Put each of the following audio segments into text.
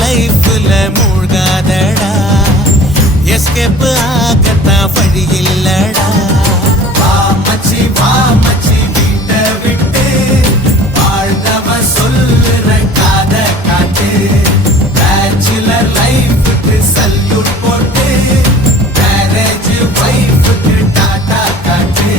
லைஃப்ல மூழ்காதடா, எஸ்கேப் ஆகத்தான் வழி இல்லடா. வா மச்சி வீட்டை விட்டு வாழ்ந்தவ சொல்லுற காத காட்டு. பேச்சுலர் லைஃபுக்கு சல்யூட் போட்டு மேரேஜ் வைஃபுக்கு டாடா காட்டு.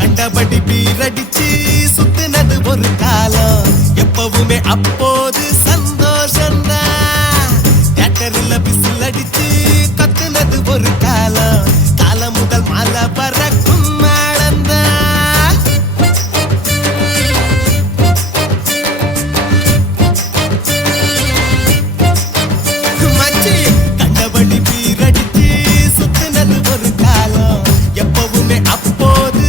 கண்டபடி பீரடிச்சு சுத்தினது ஒரு காலம், எப்பவுமே அப்போது சந்தோஷம்தான். தியேட்டர்ல பிசில் அடிச்சு கத்துனது ஒரு காலம், காலம் முதல் மாலை பறக்கும் மேளம்தான். மச்சி கண்டபடி பீரடிச்சு சுத்தினது ஒரு காலம், எப்பவுமே அப்போது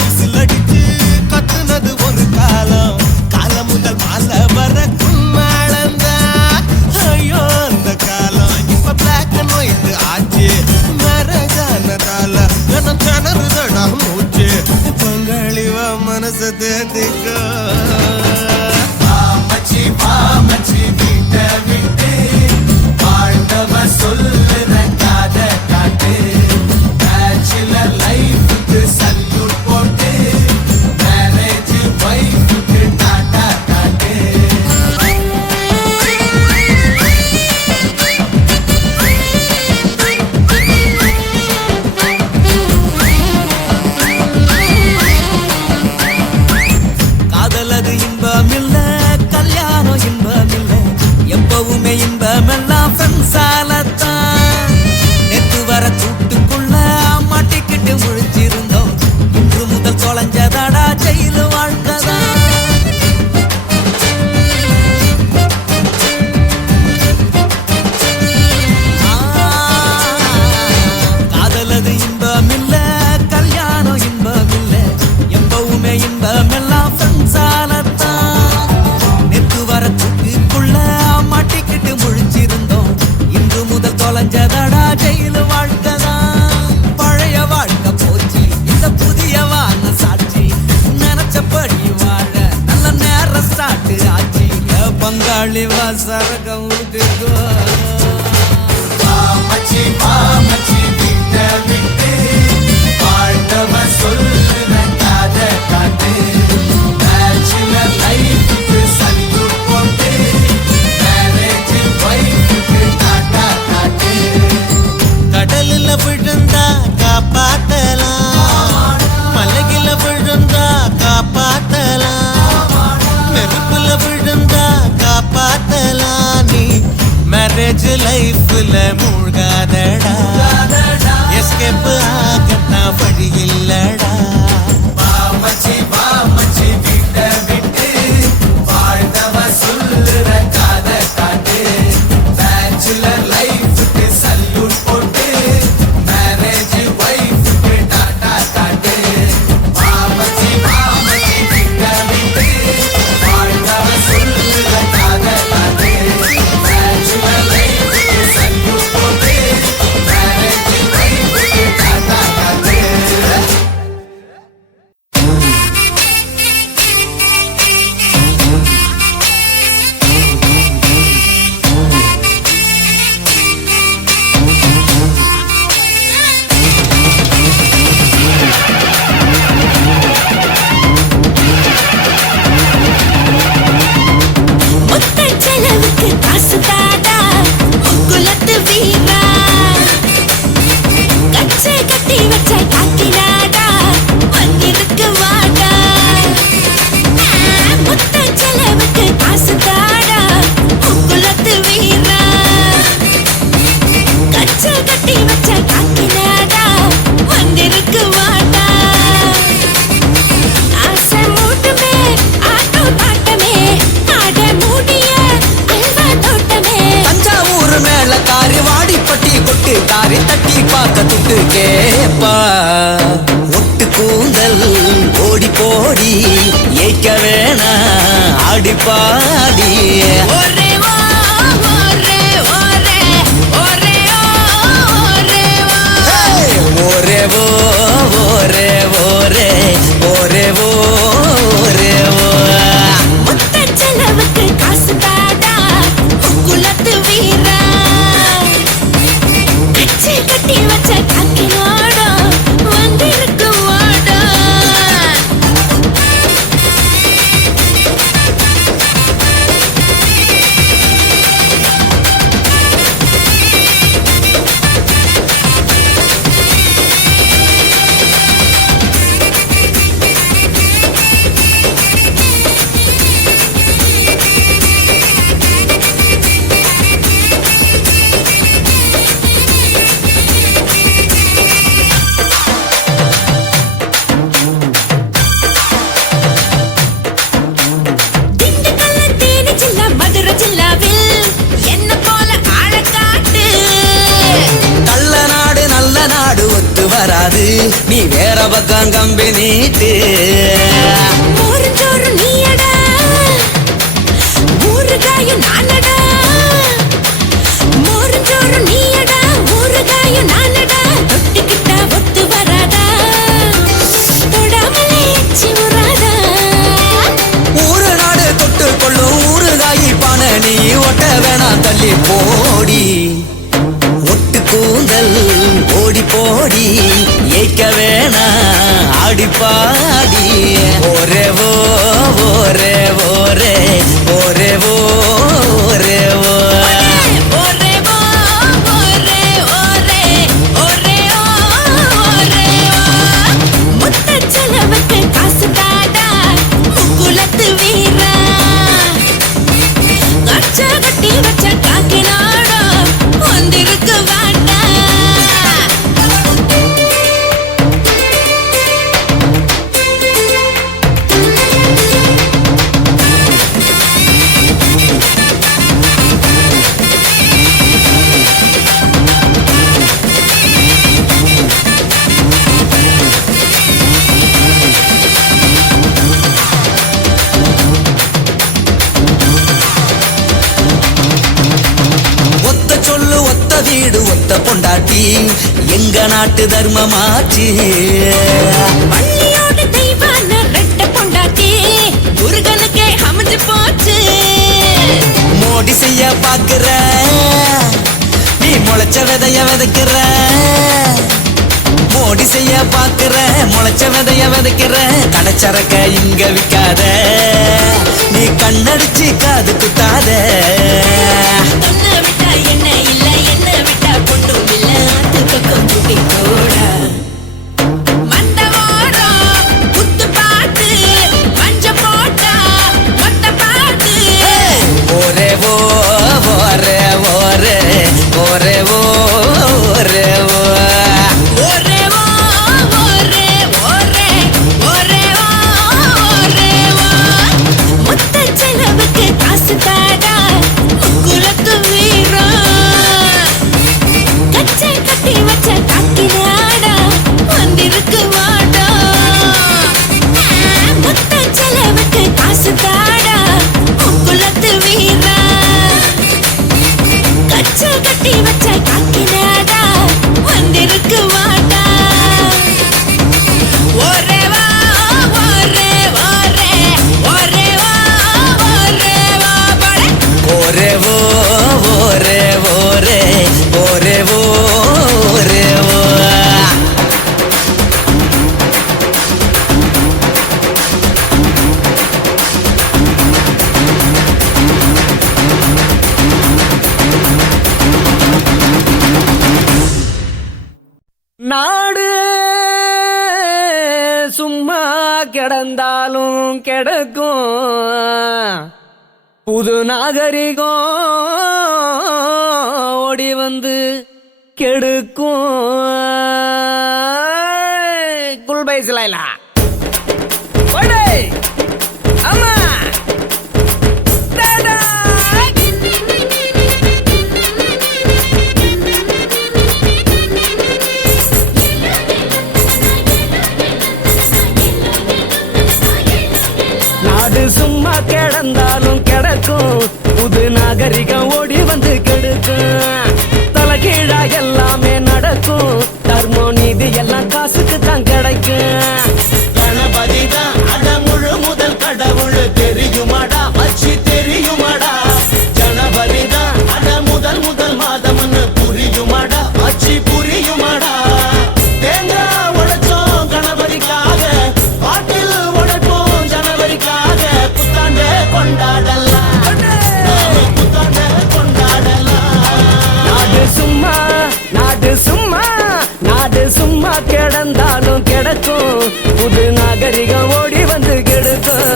விசில் அடிச்சு கத்துனது ஒரு காலம், காலம் முதல் மாலை வரக்கும் மேளம்தான். ஐயோ அந்த காலம் இப்ப பிளாக் அண்ட் ஒயிட் ஆச்சு. மேரேஜ் ஆனதால நான் திணறுதடா மூச்சு. பொங்கலிவ மனசு தேதிக்கோ. மச்சி வீட்டை விட்டு வாழ்ந்தவ சொல்லுற காத காட்டு. பேச்சுலர் லைஃபுக்கு சல்யூட் போட்டு மேரேஜ் வைஃபுக்கு டாடா காட்டு. போடி ஏய்க்க வேணா ஆடி பாடி ஒரே வா ஒரே ஒரே ஒரே ஒரே வா ஒரே ஓ ஒரே ஒரே ஒரே ஓ ஒரே ஓ முத்த செலவுக்கு காசு தாடா குலத்து வீரா கச்சி கட்டி வச்ச காக்கினோட வந்திருக்கு வாடா திண்டுக்கல்ல தேனி ஜில்லா மதுரை ஜில்லாவில் என்ன போல ஆழ காட்டு கள்ள நாடு நல்ல நாடு ஒத்து வராது நீ வேற பக்கம் கம்பி நீட்டு மோருஞ்சோறு நீயடா ஊறுகாயும் நானடா மோருஞ்சோறு நீயடா ஊறுகாயும் நானடா தொட்டுக்கிட்டா ஒத்து வராதா தொடாமலே எச்சி உறாதா ஊரு நாடு தொட்டு கொள்ளும் ஊறுகாயி பான நீ ஒட்ட வேணாம் தள்ளி போடி ஒட்டு கூந்தல் ஓடி போடி ஏய்க்க வேணா ஆடி பாடி ஒரே ஓ ஒரே ஒரே ஒரே ஓ ஒரே ஓ ஒரே வா ஒரே ஒரே ஒரே ஒரே வா முத்த செலவுக்கு காசு தாடா குலத்து வீரா கச்ச கட்டி வச்ச காக்கினாட வந்திருக்கு வாடா ஒத்த சொல்லு ஒத்த வீடு ஒத்த பொண்டாட்டி எங்க நாட்டு தர்மமாச்சு பள்ளியோட தெய்வான ரெட்ட பொண்டாட்டி முருகனுக்கே அமைஞ்சு போச்சு மோடி செய்ய பாக்குற நீ முளைச்ச விதைய விதைக்கிற மோடி செய்ய பாக்குற முளைச்ச விதைய விதைக்கிற கடைச்சரக்க இங்க விக்காத நீ கண்ணடிச்சு காது குத்தாத தொன்ன விட்டா என்ன இல்ல என்ன விட்டா பொண்ணும் இல்ல அது பக்கம் குட்டி கூட மந்தவாரம் குத்து பாட்டு மஞ்ச போட்டா மொத்த பாட்டு ஒரே ஓ ஒரே ஒரே ஒரே ஓ ஒரே ஓ ஒரே வா ஒரே ஒரே ஒரே வா ஒரே வா முத்த செலவுக்கு காசு தாடா குலத்து வீரா கச்சை கட்டி வச்ச காக்கினாடா வந்திருக்கு வாடா முத்த செலவுக்கு காசு தாடா குலத்து வீரா கச்சை கட்டி வச்ச காக்கினாடா வந்திருக்கு வாடா ஒரே வா ஒரே ஒரே ஒரே வா ஒரே வா பட ஒரே ஓ ஒரே ஒரே ஒரே ஓ ஒரே ஓ நாடு சும்மா கிடந்தாலும் கிடக்கும் புது நாகரிகம் ஓடி வந்து கெடுக்கும் குல்பை சிலைலா ஆமா கிடந்தாலும் கிடக்கும் புது நாகரிகம் ஓடி வந்து கெடுக்கும் தலைகீழா எல்லாமே நடக்கும் தர்மம் நீதி எல்லாம் காசுக்கு தான் கிடைக்கும் கணபதி தான் அட முழு முதல் கடவுள் தெரியுமாடா மச்சி தெரியுமாடா ஜனவரி தான் அட முதல் முதல் மாதம்னு புரியுமாடா மச்சி புரியுமாடா தேங்காய் உடைச்சோம் கணபதிக்காக பாட்டில் உடைப்போம் ஜனவரிக்காக புத்தாண்டே கொண்டாடலாம் புத்தாண்டே கொண்டாடலாம் நாடு சும்மா நாடு சும்மா நாடு சும்மா கிடந்தாலும் கிடக்கும் புது நாகரிகம் ஓடி வந்து கெடுக்கும்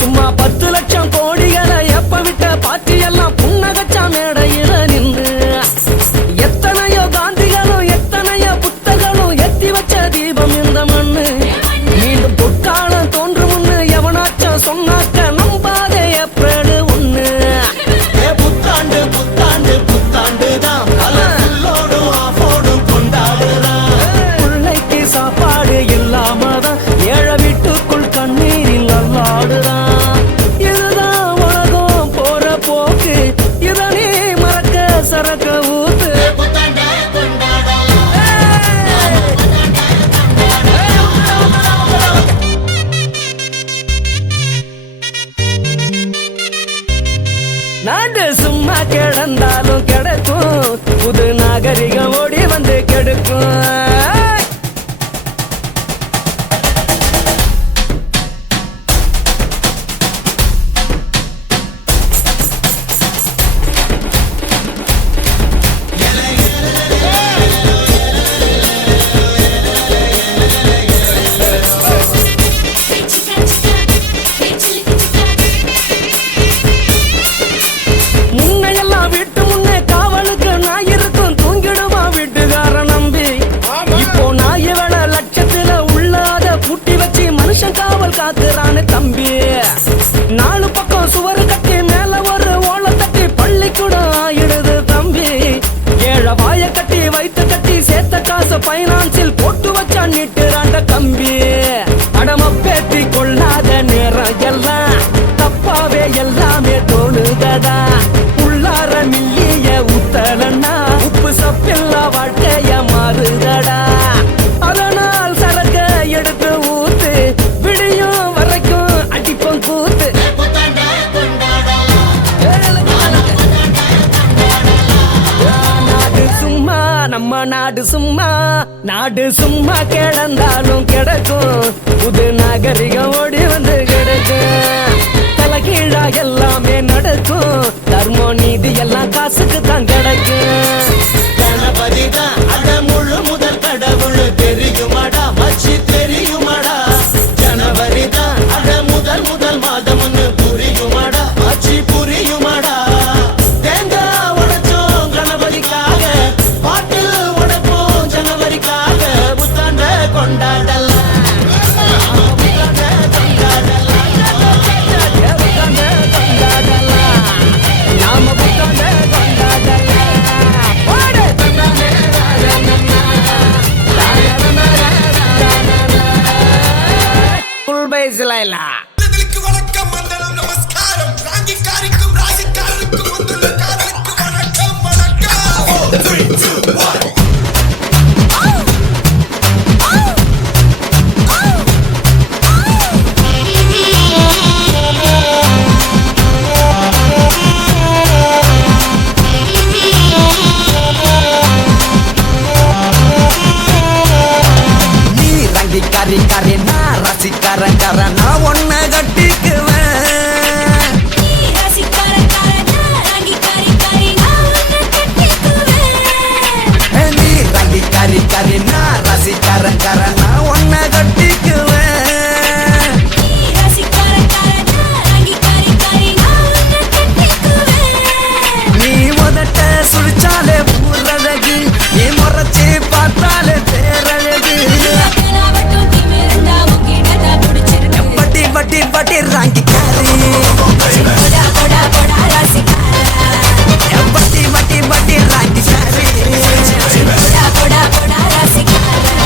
சும்மா 10 லட்சம் கோடிகளை எப்ப விட்ட பாத்தி எல்லாம் புன்னகச்சா மேடையில நின்று எத்தனையோ காந்திகளும் எத்தனையோ புத்தகளும் எத்தி வச்ச தீபம் இந்த மண்ணு மீண்டும் பொற்காலம் தோன்றும் முன்னு எவனாச்சும் சொன்னாக்க நம்பாதே ஏப்ரல் 1 புத்தாண்டு புத்தாண்டு புத்தாண்டு தான் கலோடும் ஆஃபோடும் கொண்டாடுறான் பிள்ளைக்கு சாப்பாடு இல்லாமதான் ஏழை வீட்டுக்குள் கண்ணீரில் அல்லாடுறான் சரக்க ஊத்து நாடு சும்மா கிடந்தாலும் கிடக்கும் புது நாகரிகம் ஓடி வந்து கெடுக்கும் காத்துறானு தம்பி 4 பக்கம் சுவர் கட்டி மேல ஒரு ஓலை தட்டி பள்ளிக்கூடம் ஆயிடுது தம்பி ஏழை வாய கட்டி வைத்து கட்டி சேர்த்த காசு பைனான்சில் போட்டு வச்சா நீட்டுறாண்ட கம்பி அடம பேத்தி கொள்ளாத நேரம் எல்லாம் தப்பாவே எல்லாமே தோணுதடா உள்ளார மில்லிய ஊத்தலன்னா உப்பு சப்பில்லா வாழ்க்கைய மாறுதடா அதனால் சரக்க எடுத்து ஊத்து விடியும் வரைக்கும் அடிப்பம் கூத்து நாடு சும்மா நம்ம நாடு சும்மா கிடந்தாலும் கிடக்கும் புது நாகரிகம் ஓடி வந்து கிடக்கும் தலைகீழா எல்லாமே நடக்கும் தர்மம் நீதி எல்லாம் காசுக்கு தான் கிடைக்கும் கணபதி தான் அட முழு முதல் கடவுள் தெரியுமாடா மச்சி தெரியுமாடா ஜனவரி தான் அட முதல் முதல் மாதம்னு புரியுமாடா மச்சி புரியுமாடா தேங்காய் உடைச்சோம் கணபதிக்காக பாட்டில் உடைப்போம் ஜனவரிக்காக புத்தாண்ட கொண்டாடலாம் நாம புத்தாண்ட வணக்கம் மண்டலம் நமஸ்காரம் ராங்கிக்காரிக்கும் ராசிக்காரருக்கும் வந்துள்ள காதலுக்கு வணக்கம் வணக்கம் 3, 2, 1 கரி நான் ரசிக்காரன் நான் ஒன்ன கட்டிக்குவேன் ரசிக்காரன் நான் ராங்கிக்காரி பாட்டி ராங்கிக்காரி போடா போடா போடா ராசிக்காரா பாட்டி பாட்டி பாட்டி ராங்கிக்காரி போடா போடா போடா ராசிக்காரா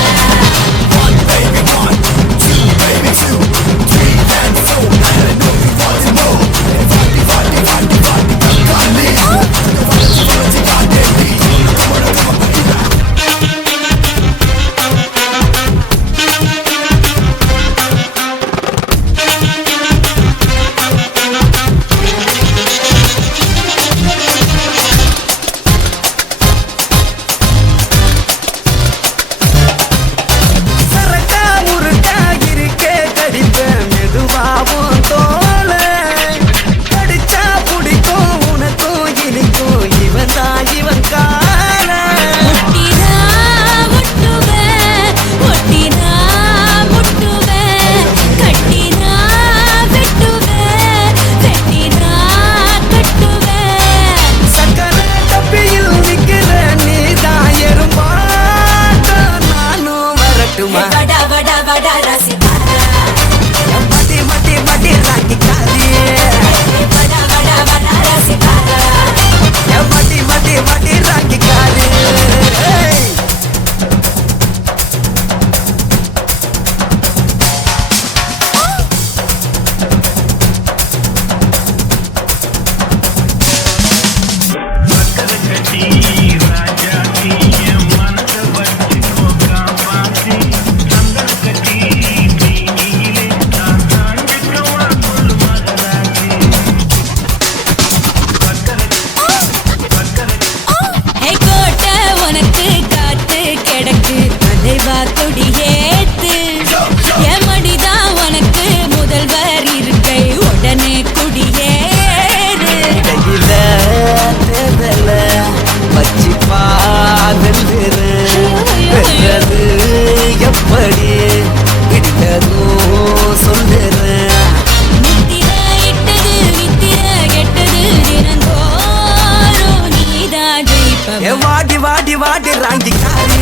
வாடி வாடி வாடி ராங்கிக்காரி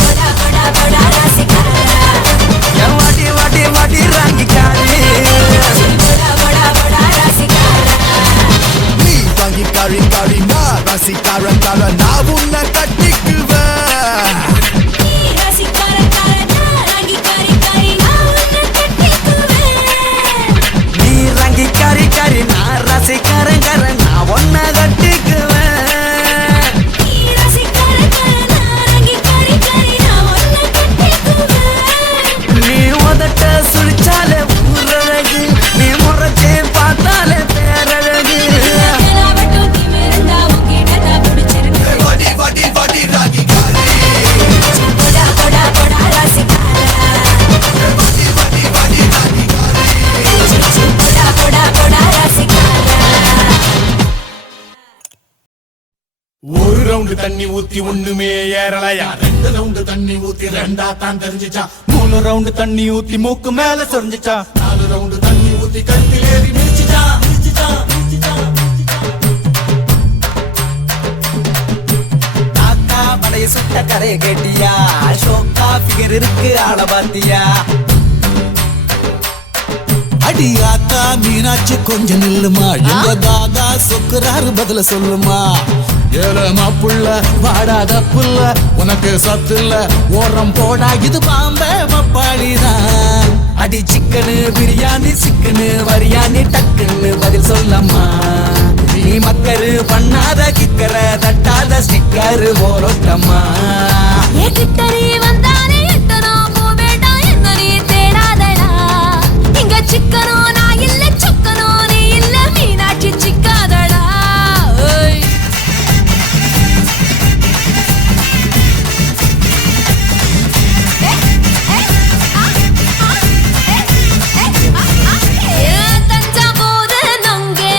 போடா போடா போடா ராசிக்காரா வாடி வாடி வாடி ராங்கிக்காரி போடா போடா போடா ராசிக்காரா நீ வாங்கி காரி காரி நான் ராசிக்காரன் நான் உன்னை கட்டிக்குவேன் நீ ராங்கிக்காரி காரி நான் ராசிக்காரன் நான் ஒன்ன கட்டிக்குவேன் நீ உதட்ட சுழிச்சாலே ஊரழகு நீ முறைச்சே பார்த்தாலே பேரழகு வாடி வாடி வாடி ராகிக்காரி போடா போடா போடா ராசிக்காரா வாடி வாடி வாடி ராகிக்காரி போடா போடா போடா ராசிக்காரா ஒரு ரவுண்டு தண்ணி ஊத்தி ஒண்ணுமே ஏறலையா 2 ரவுண்டு தண்ணி ஊத்தி 2 தான் தெரிஞ்சிச்சா 3 ரவுண்டு தண்ணி ஊத்தி மூக்கு மேல சொரிஞ்சிச்சா 4 ரவுண்டு தண்ணி ஊத்தி கழுத்தில் ஏறி மிதிச்சிச்சா காக்கா படைய சுட்ட கரையை கேட்டியா ஷோக்கா ஃபிகர் இருக்கு ஆள பாத்தியா அடி ஆத்தா மீனாட்சி கொஞ்சம் நில்லுமா எங்க தாதா சொக்குறாரு பதில சொல்லுமா ஏழமா புள்ள வாடாத புள்ள உனக்கு சத்து இல்ல ஓரம் போடா இது பாம்பே பப்பாளிதான் அடி சிக்கனு பிரியாணி சிக்கனு வரியாணி டக்குன்னு பதில் சொல்லம்மா நீ மக்கரு பண்ணாத கிக்கர தட்டாத ஸ்டிக்கரு ஓரோட்டம்மா கிட்டறி வந்தானே எத்தனோ போவேடா என்ன நீ தேடாதடா இங்க சிக்கனோ நான் இல்ல சொக்கனோ நீ இல்ல மீனாட்சி சிக்காதடா ஓய் தஞ்சாவூர் நொங்கே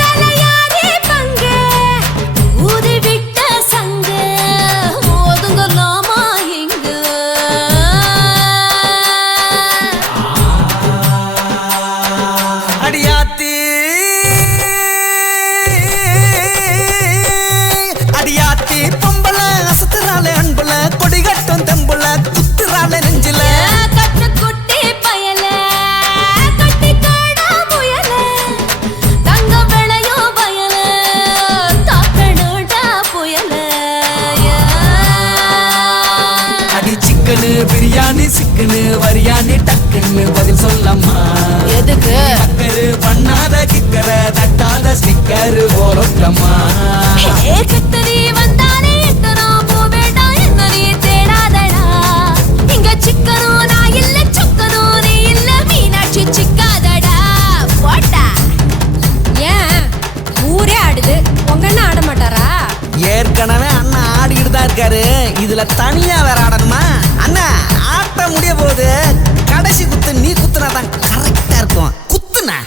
தலையாரி பங்கே ஊதி விட்ட சங்க ஒதுங்கலாமா இங்க சொல்லம்மா எதுக்கு அக்கரு பண்ணாத கிக்கர தட்டாத ஸ்டிக்கர் போலோட்டம்மா கத்தரி வந்தாலே எத்தனோ போவேடா என்ன நீ தேடாதடா இங்க சிக்கனும் நான் இல்ல சுக்கனும் நீ இல்ல மீனாட்சி சிக்காதடா போட்டா ஏன் ஊரே ஆடுது உங்க அண்ணா ஆட மாட்டாரா ஏற்கனவே அண்ணா ஆடிக்கிட்டு தான் இருக்காரு இதுல தனியா வேற ஆடணுமா அண்ணா ஆட்ட முடிய போகுது கடைசி குத்து நீ குத்துனா தான் கரெக்டா இருக்கும் குத்துனா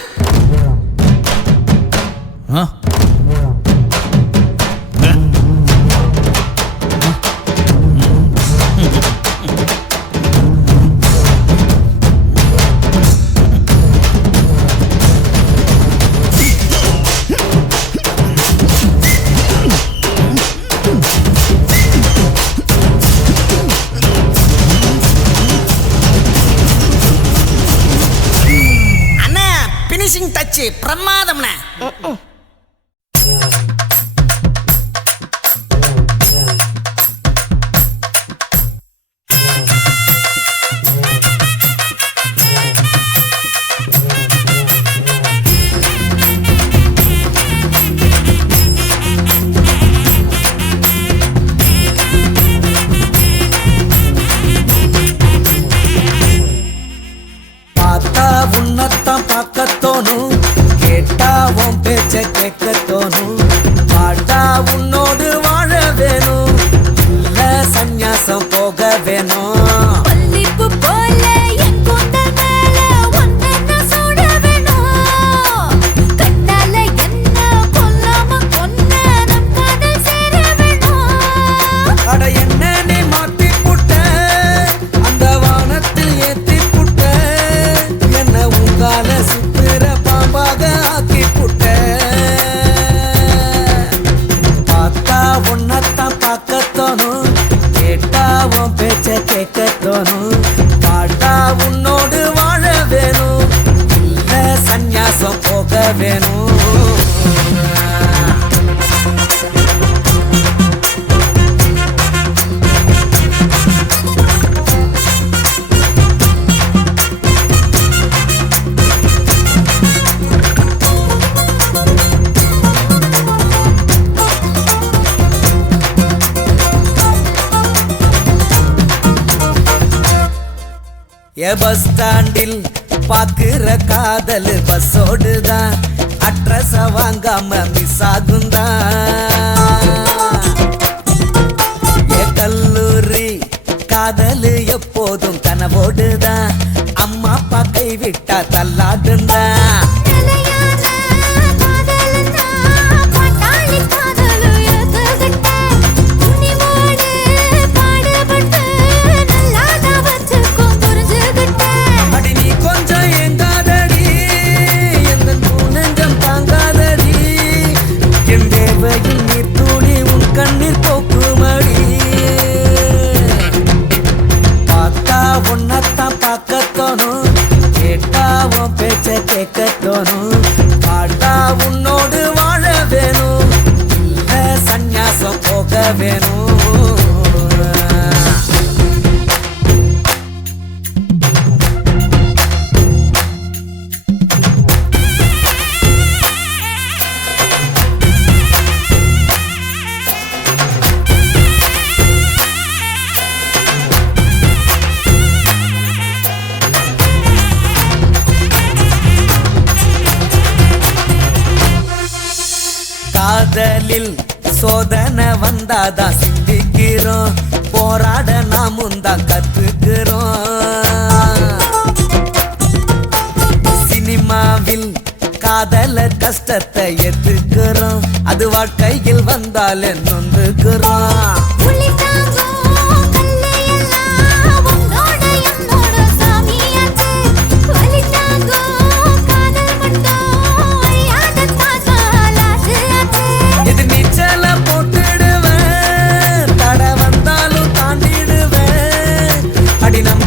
ஃபினிஷிங் டச் பிரமாதம்னா பார்த்தா உன்னத்தான் பார்க்கத்தோணும் கேட்டா உன் பேச்ச கேட்கத்தோணும் பாட்டா உன்னோடு வாழ வேணும் இல்ல சந்நியாசம் போக வேணும் பள்ளிப்பு போல என் கூந்தல் மேல ஒன்ன சூட வேணும் கண்ணால என்ன கொல்லாம கொன்ன நம் காதல் சேர வேணும் அட என்ன நீ மாத்தி புட்ட அந்த வானத்தில் ஏத்தி புட்ட என்ன உங்கால சுத்துற பாம்பாக ஆக்கி புட்ட பார்த்தா உன்னத்தான் பார்க்கத்தோணும் கேட்டா உன் பேச்ச கேட்கத்தோணும் பாட்டா உன்னோடு வாழ வேணும் இல்ல சந்நியாசம் போக வேணும் பஸ் ஸ்டாண்டில் பாக்குற காதல் பஸ்ஸோடுதான் அட்ரஸ வாங்காம மிஸ் ஆகுந்தான் கல்லூரி காதல் எப்போதும் கனவோடுதான் அம்மா அப்பா கைவிட்டா தள்ளாடுந்தான் கண்ணீர் போக்குமடி பார்த்தா உன்னத்தான் பார்க்கத்தோணும் கேட்டா உன் பேச்ச கேட்கத்தோணும் பாட்டா உன்னோடு வாழ வேணும் இல்ல சந்நியாசம் போக வேணும் காதலில் சோதனை வந்தாதான் சிந்திக்கிறோம் போராட நாமும் தான் கத்துக்கிறோம் சினிமாவில் காதல கஷ்டத்தை ஏத்துக்கிறோம் அது வாழ்க்கையில் வந்தாலே நொந்துக்கிறோம்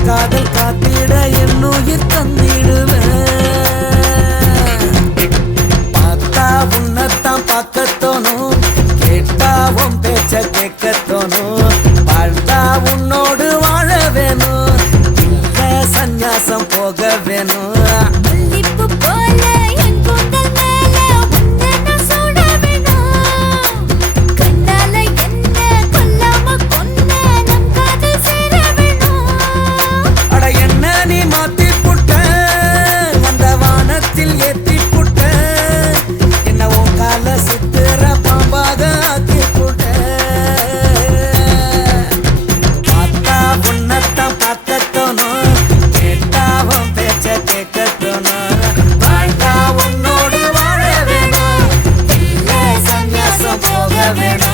காதல் காத்திட என்னுயிர் தந்திடுவேன் பார்த்தா உன்னத்தான் பார்க்கத்தோணும் கேட்டா உன் பேச்ச கேட்கத்தோணும் ஏத்தி புட்ட என்ன உன் கால சுத்துற பாம்பாக ஆக்கி புட்ட பார்த்தா பொண்ணத்தான் பார்க்கத்தோணும் கேட்டாவும் பேச்ச கேட்கத்தோணும் வாழ்ந்தா உன்னோடு வாழ வேணும் இல்ல சந்நியாசம் போக வேணும்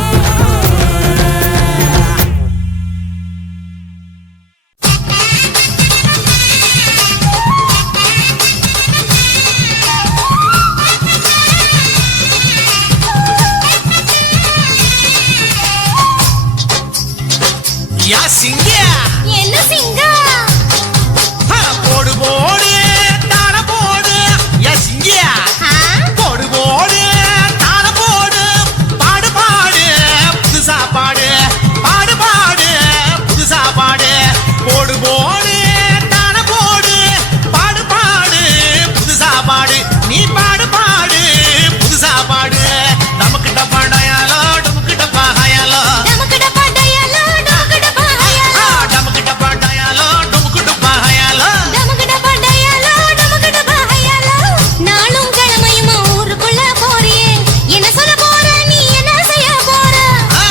யா சிங்கியா என்ன சிங்கம் போடு போடு தாள போடு யா சிங்கியா போடு போடு தாள போடு பாடு பாடு புதுசா பாடு பாடு பாடு புதுசா பாடு போடு போடு தாள போடு பாடு பாடு புதுசா பாடு நீ பாடு பாடு புதுசா பாடு நமக்கு டப்பாடாயாலோ நமக்கு டப்பாயாலோ நமக்கு டப்பாடையாலோ நமக்கு டப்பாடையாலோ நமக்கு டப்பாடாயாலோ நமக்கு டப்பாயாலோ நமக்கு டப்பாடையாலோ நமக்கு டப்பாடையாலோ நாளும் கிழமையும் ஊருக்குள்ள போறியே என்ன சொல்ல போற நீ என்ன செய்ய போற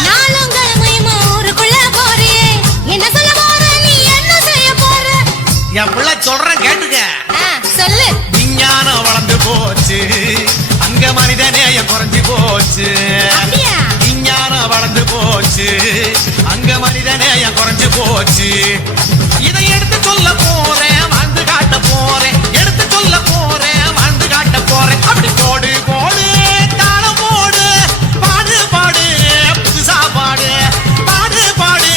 நாளும் கிழமையும் ஊருக்குள்ள போறியே என்ன சொல்ல போற நீ என்ன செய்ய போற என் பிள்ளை சொல்றேன் கேட்டுக்க சொல்லு விஞ்ஞானம் வளர்ந்து போச்சு அங்க மனிதநேயம் குறைஞ்சு போச்சு அப்படியா விஞ்ஞானம் வளர்ந்து போச்சு அங்க மனிதநேயம் குறைஞ்சு போச்சு இதை எடுத்து சொல்ல போறேன் வாழ்ந்து காட்ட போறேன் எடுத்து சொல்ல போறேன் வாழ்ந்து காட்ட போறேன் அப்படி போடு போடு தாளம் போடு பாடு பாடு புதுசா பாடு பாடு பாடு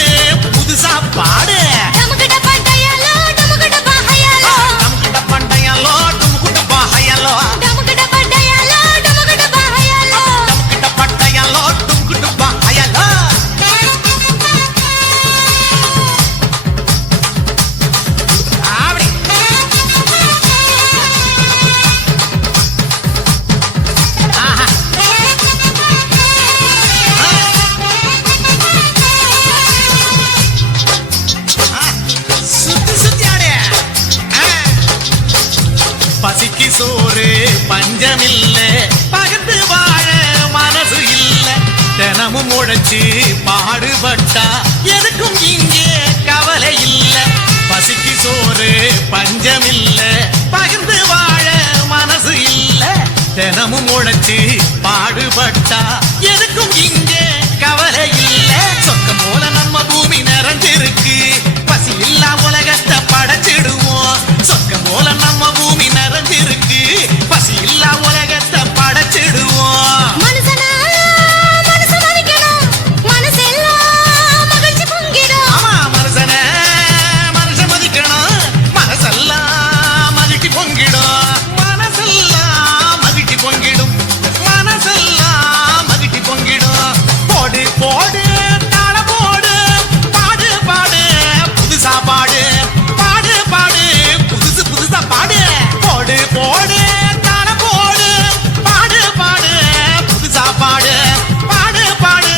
புதுசா பாடு நமக்கு டப்பாடையாலோ நமக்கு டப்பாடையாலோ நமக்கு டப்பாண்டையாலோ நமக்கு டப்பாயாலோ நமக்கு டப்பாடையாலோ நமக்கு டப்பாடையாலோ நமக்கு டப்பாண்டையாலோ நமக்கு டப்பாயாலோ அப்படி ஆஹா சுத்தி சுத்தி ஆடு பசிக்கு சோறு பஞ்சமில்ல பகத்து வாழ மனசு இல்ல தினமும் உழைச்சு பாடுபட்டா எதுக்கும் இங்கே கவலை இல்ல பசிக்கு சோறு பஞ்சமில்ல பகிர்ந்து வாழ மனசு இல்ல தினமும் உழைச்சு பாடுபட்டா எதுக்கும் இங்கே கவலை இல்ல சொக்கம் போல நம்ம பூமி நிறைஞ்சிருக்கு பசி இல்லா உலகத்தை படைச்சிடுவோம் சொக்கம் போல நம்ம பூமி நிறைஞ்சிருக்கு பசி இல்லா உலகத்தை படைச்சிடுவோம் மனுஷனா மனசு மதிக்கணும் மனசெல்லாம் மகிழ்ச்சி பொங்கிடும் ஆமா மனுஷன மனுஷன் மதிக்கணும் மனசெல்லாம் மகிழ்ச்சி பொங்கிடும் மனசெல்லாம் மகிழ்ச்சி பொங்கிடும் மனசெல்லாம் மகிழ்ச்சி பொங்கிடும் போடு போடு தாள போடு பாடு பாடு புதுசா பாடு பாடு பாடு புதுசு புதுசா பாடு போடு போடு தாள போடு பாடு பாடு புதுசா பாடு பாடு பாடு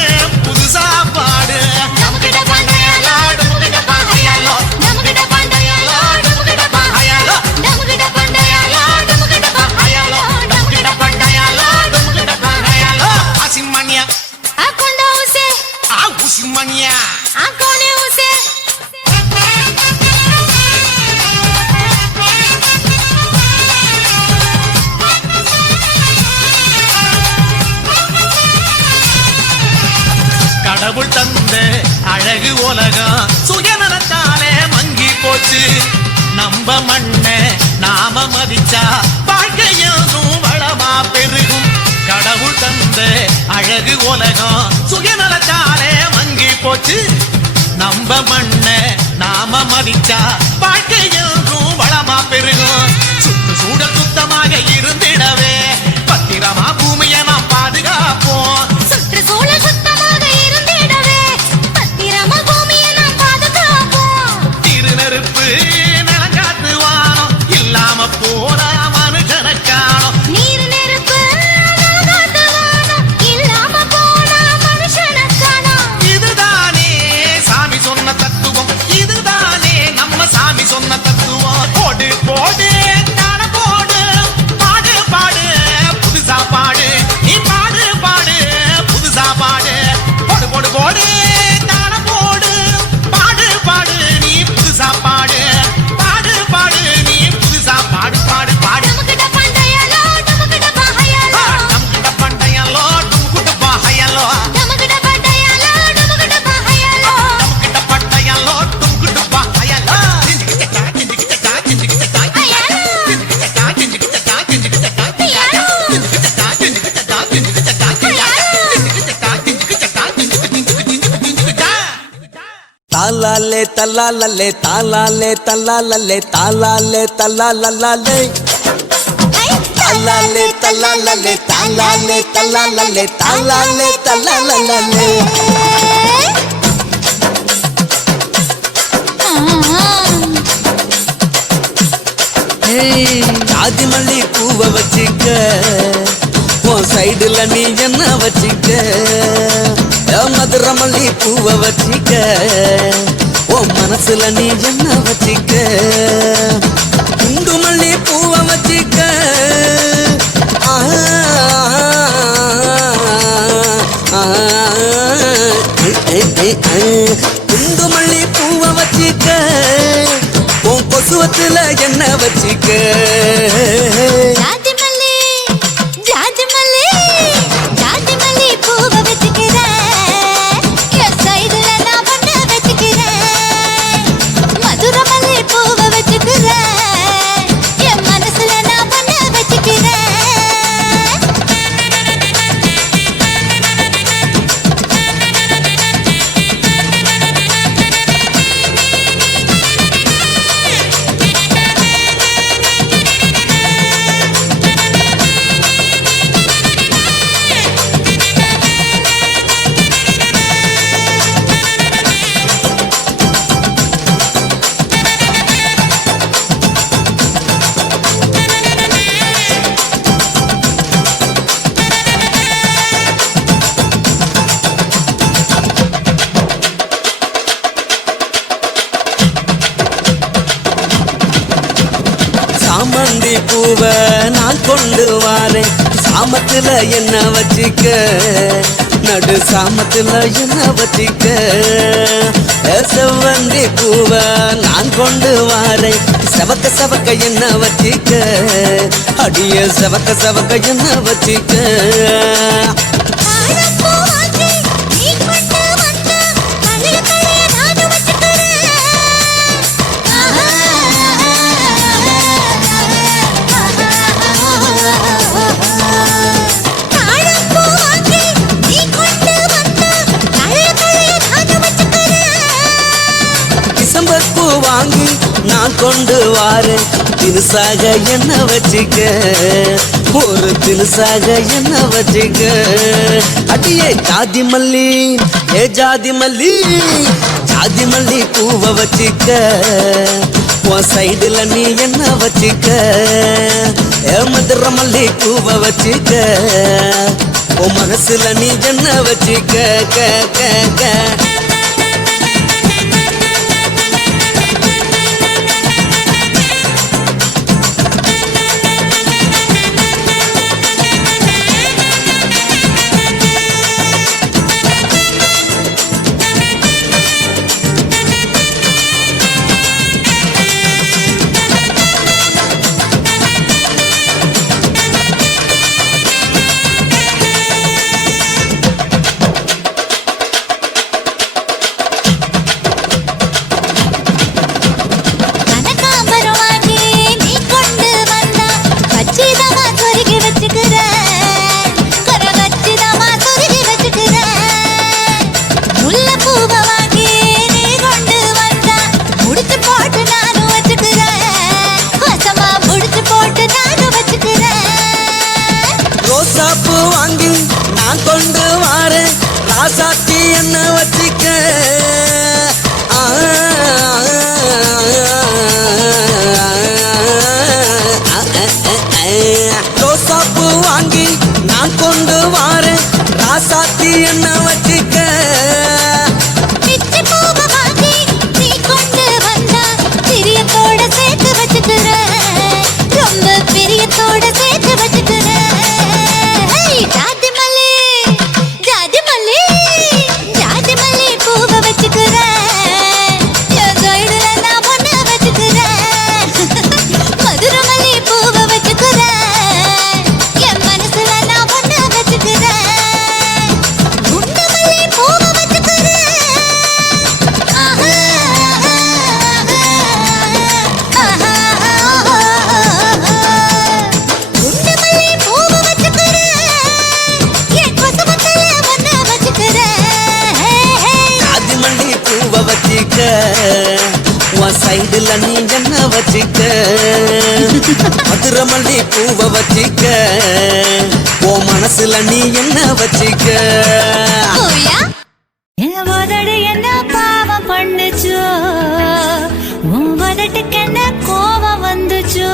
புதுசா பாடு நமக்கு டப்பாடையாலோ நமக்கு டப்பாடையாலோ நமக்கு டப்பாடையாலோ நமக்கு டப்பாடையாலோ நமக்கு டப்பாடையாலோ நமக்கு டப்பாடையாலோ நமக்கு டப்பாடையாலோ நமக்கு டப்பாடையாலோ Asimania, அக்கொண்ட ஊசே Usimania, அக்கோனே ஊசே கடவுள் தந்த அழகு உலகம் சுயநலத்தாலே மங்கி போச்சு நம்ம மண்ண நாம மதிச்சா வாழ்க்கையும் வளமா பெருகும் கடவுள் தந்த அழகு உலகம் சுயநலத்தாலே மங்கி போச்சு நம்ம மண்ண நாம மதிச்சா வாழ்க்கையும் வளமா பெருகும் சுற்றுச்சூழல் சுத்தமாக இருந்திடவே பத்திரமா பூமியை நாம் பாதுகாப்போம் சுற்றுச்சூழல் சுத்தமாக இருந்திடவே பத்திரமா பூமியை நாம் பாதுகாப்போம் திருநெருப்பு நலங்காத்து வானம் இல்லாம போனா மனுஷனை காணோம் நீர் நெருப்பு நலங்காத்து வானம் இல்லாம போனா மனுஷனை காணோம் இதுதானே சாமி சொன்ன தத்துவம் இதுதானே நம்ம சாமி சொன்ன தத்துவம் போடு போடு தல்லாலல்லே தாலாலே தல்லாலல்லே தாலாலே தல்லாலல்லே தல்லாலே தல்லாலல்லே தாலாலே தல்லாலல்லே தாலாலே தல்லாலல்லே ஜாதி மல்லி பூவை வச்சிக்க உன் சைடுல நீ என்ன வச்சிக்க மதுரை மல்லி பூவை வச்சிக்க உன் மனசுல நீ என்ன வச்சிக்க குண்டு மல்லி பூவை வச்சிக்க குண்டு மல்லி பூவை வச்சிக்க உன் கொசுவத்துல என்ன வச்சிக்க ஜாதி மல்லி ஜாதி மல்லி ஜாதி மல்லி பூவை வச்சுக்கிறேன் என் சைடுல நான் பண்ண வச்சுக்கிறேன் மதுரை மல்லி பூவை வச்சுக்கிறேன் என் மனசுல நான் பண்ண வச்சுக்கிறேன் சாமந்தி பூவை நான் கொண்டு வாரேன் சாமத்துல என்ன வச்சிக்க நடு சாமத்துல என்ன வச்சிக்க செவ்வந்தி பூவை நான் கொண்டு வாரேன் செவக்க செவக்க என்ன வச்சிக்க அடிய செவக்க செவக்க என்ன வச்சிக்க டிசம்பர் பூ வாங்கி நான் கொண்டு வாரேன் தினுசாக என்ன வச்சிக்க ஒரு தினுசாக என்ன வச்சிக்க அடியே ஜாதி மல்லி ஏ ஜாதி மல்லி ஜாதி மல்லி பூவை வச்சிக்க உன் சைடுல நீ என்ன வச்சிக்க ஏ மதுரை மல்லி பூவை வச்சிக்க உன் மனசுல நீ என்ன வச்சிக்க க க க ரோசாப்பூ வாங்கி நான் கொண்டு வாரேன் ராசாத்தி என்ன வச்சிக்க ரோசாப்பூ வாங்கி நான் கொண்டு வாரேன் ராசாத்தி என்ன வச்சிக்க பிரியத்தோட சேர்த்து வச்சுக்கிறேன் ஜாதி மல்லி ஜாதி மல்லி ஜாதி மல்லி பூவை வச்சுக்கிறேன் என் சைடுல நான் பொண்ண வச்சுக்கிறேன் மதுரை மல்லி பூவை வச்சுக்கிறேன் என் மனசுல நான் பொண்ண வச்சுக்கிறேன் குண்டு மல்லி மனசுல நீ என்ன வச்சிக்க மதுரமல்லி பூவ வச்சிக்க ஓ மனசுல நீ என்ன வச்சிக்க ஓயா என் உதடு என்ன பாவம் பண்ணுச்சோ உன் உதட்டுக்கு என்ன கோபம் வந்துச்சோ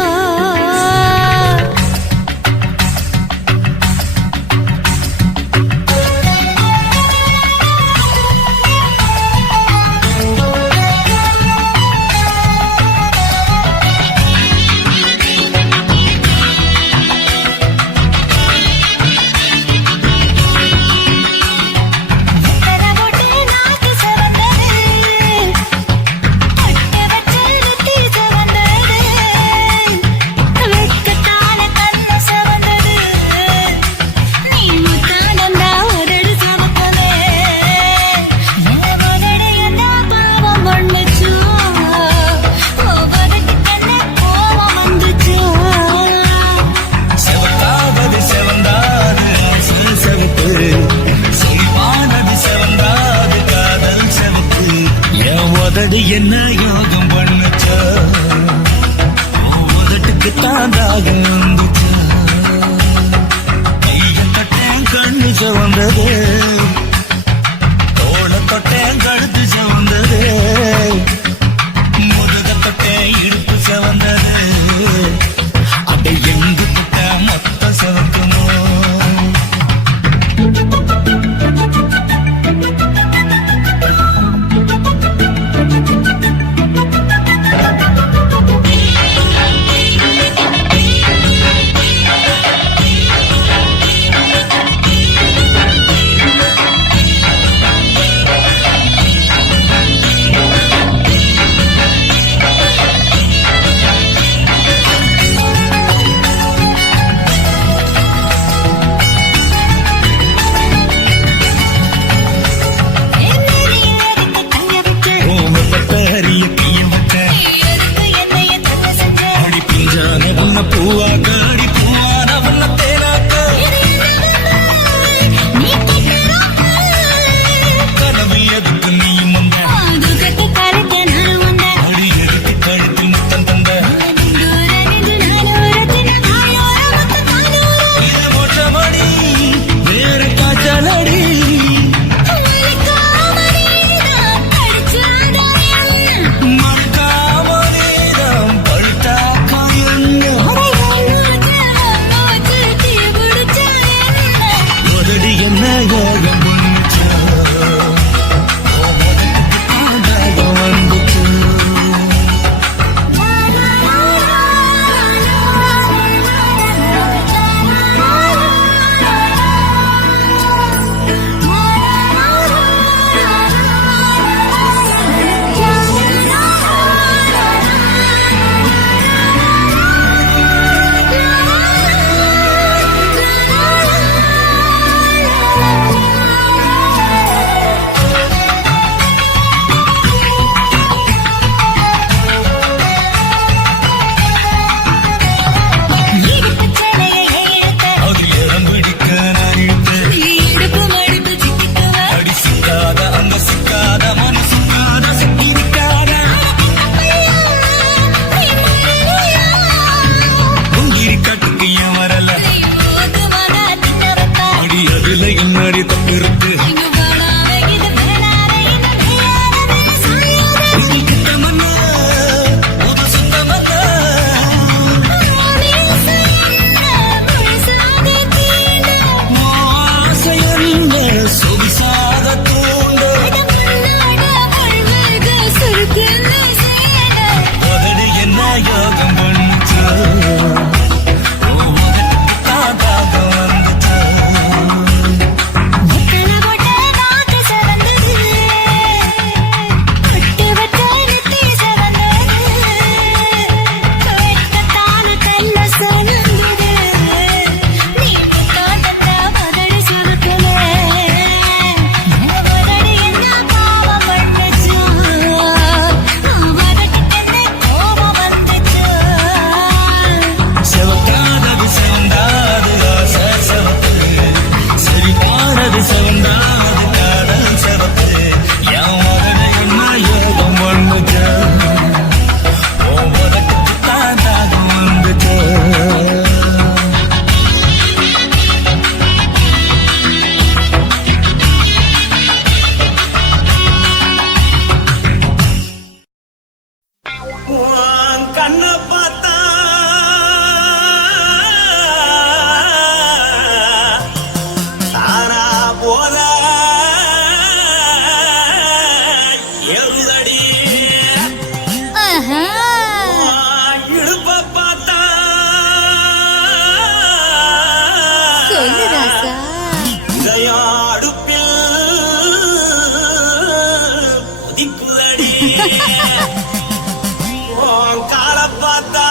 கால பார்த்தா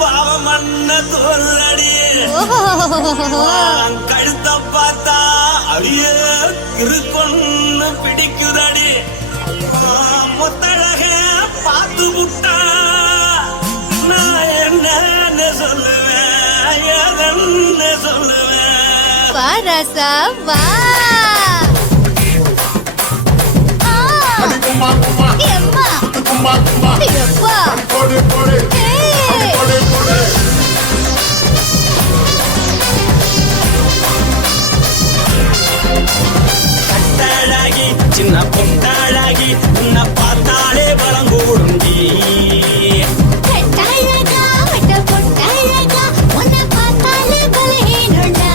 பாவம் மண்ண தோல்லடி கழுத்த பார்த்தா அடியே இருக்குன்னு பிடிக்குதடி முத்தழக பார்த்து விட்டா நான் என்ன சொல்லுவேன் எதன்னு சொல்லுவேன் வாராசா வா எம்மா எப்பா கட்டாளாகி சின்ன பொட்டாளாகி உன்னை பார்த்தாலே பலங்கூடுண்டி கட்டாழகா வட்ட பொட்டாழகா உன்னை பார்த்தாலே பலஹீனண்டா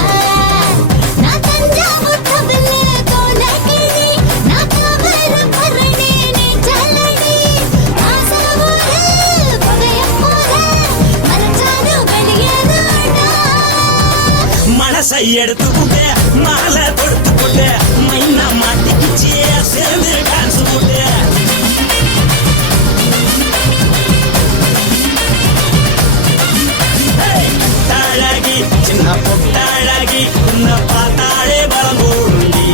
நான் தஞ்சாவூர் கவில்ல தோலகிரி நான் கவர பரணி நீ ஜல்லடி ஆசவூரு பகையப்போத மனச்சாலும் வெளியேறாடா மனசை எடுத்துக்கிட்டு மாலை தொடுத்துக்கிட்டு மைனா மாட்டிக்கிச்சு சேர்ந்து டான்ஸ் போட்டு கட்டாளாகி சின்ன பொட்டாளாகி உன்னை பார்த்தாலே பலம் கூடுண்டி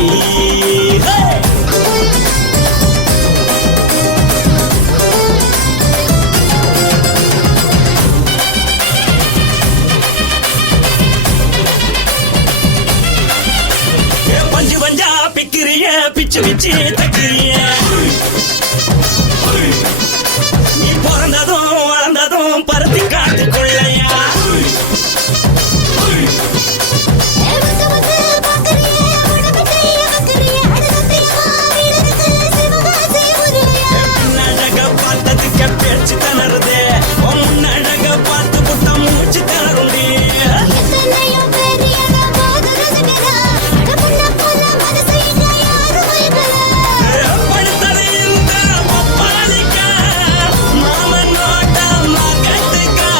பஞ்சு பஞ்சா பிக்கிறிய பிச்சு பிச்சு தக்கிறிய நீ பிறந்ததும் வளர்ந்ததும் பருத்தி காட்டுக்குள்ளையா வந்து வந்து பாக்கறியே உடம்பு கைய வக்கறியே அடுத்தத்தையா வீரருக்கு சிவகாசி முருகையா அழக பார்த்ததுக்கு பேச்சு தளருது முன்னழக பார்த்து புத்தம் மூச்சு தளருண்டி எத்தனையோ பெரியதா போது ரசிகரா அடமுள்ள போல மனசை இங்க யாரும் வைக்கல படுத்தது இந்த ஒப்பாளிக்கா மாமன் நோட்ட மகத்துக்கா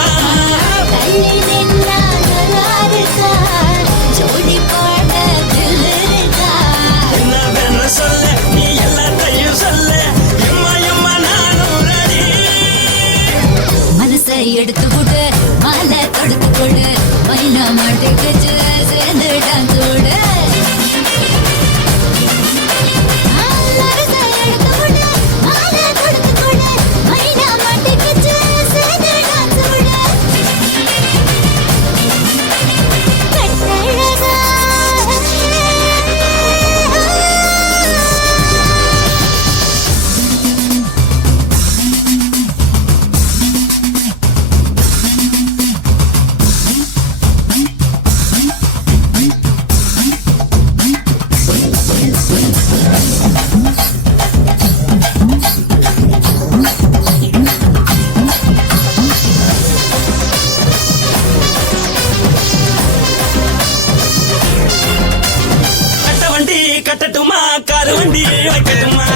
தள்ளி நின்னா நல்லாருக்கா ஜோடி பாட தில்லுக்கா என்ன சொல்ல நீ எல்லாத்தையும் சொல்ல எம்மா எம்மா நானும் ரெடி மனசை எடுத்து கொடு மாலை தொடுத்து கொடு மைனா மாட்டுக்கு சேர்ந்து டான்ஸ் ஓடு மனசை எடுத்து கொடு மாலை தொடுத்து கொடு மைனா மாட்டுக்கு சேர்ந்து டான்ஸ் ஓடு கட்டழகா கட்ட வண்டி கட்டட்டுமா காரு வண்டி வைக்கட்டுமா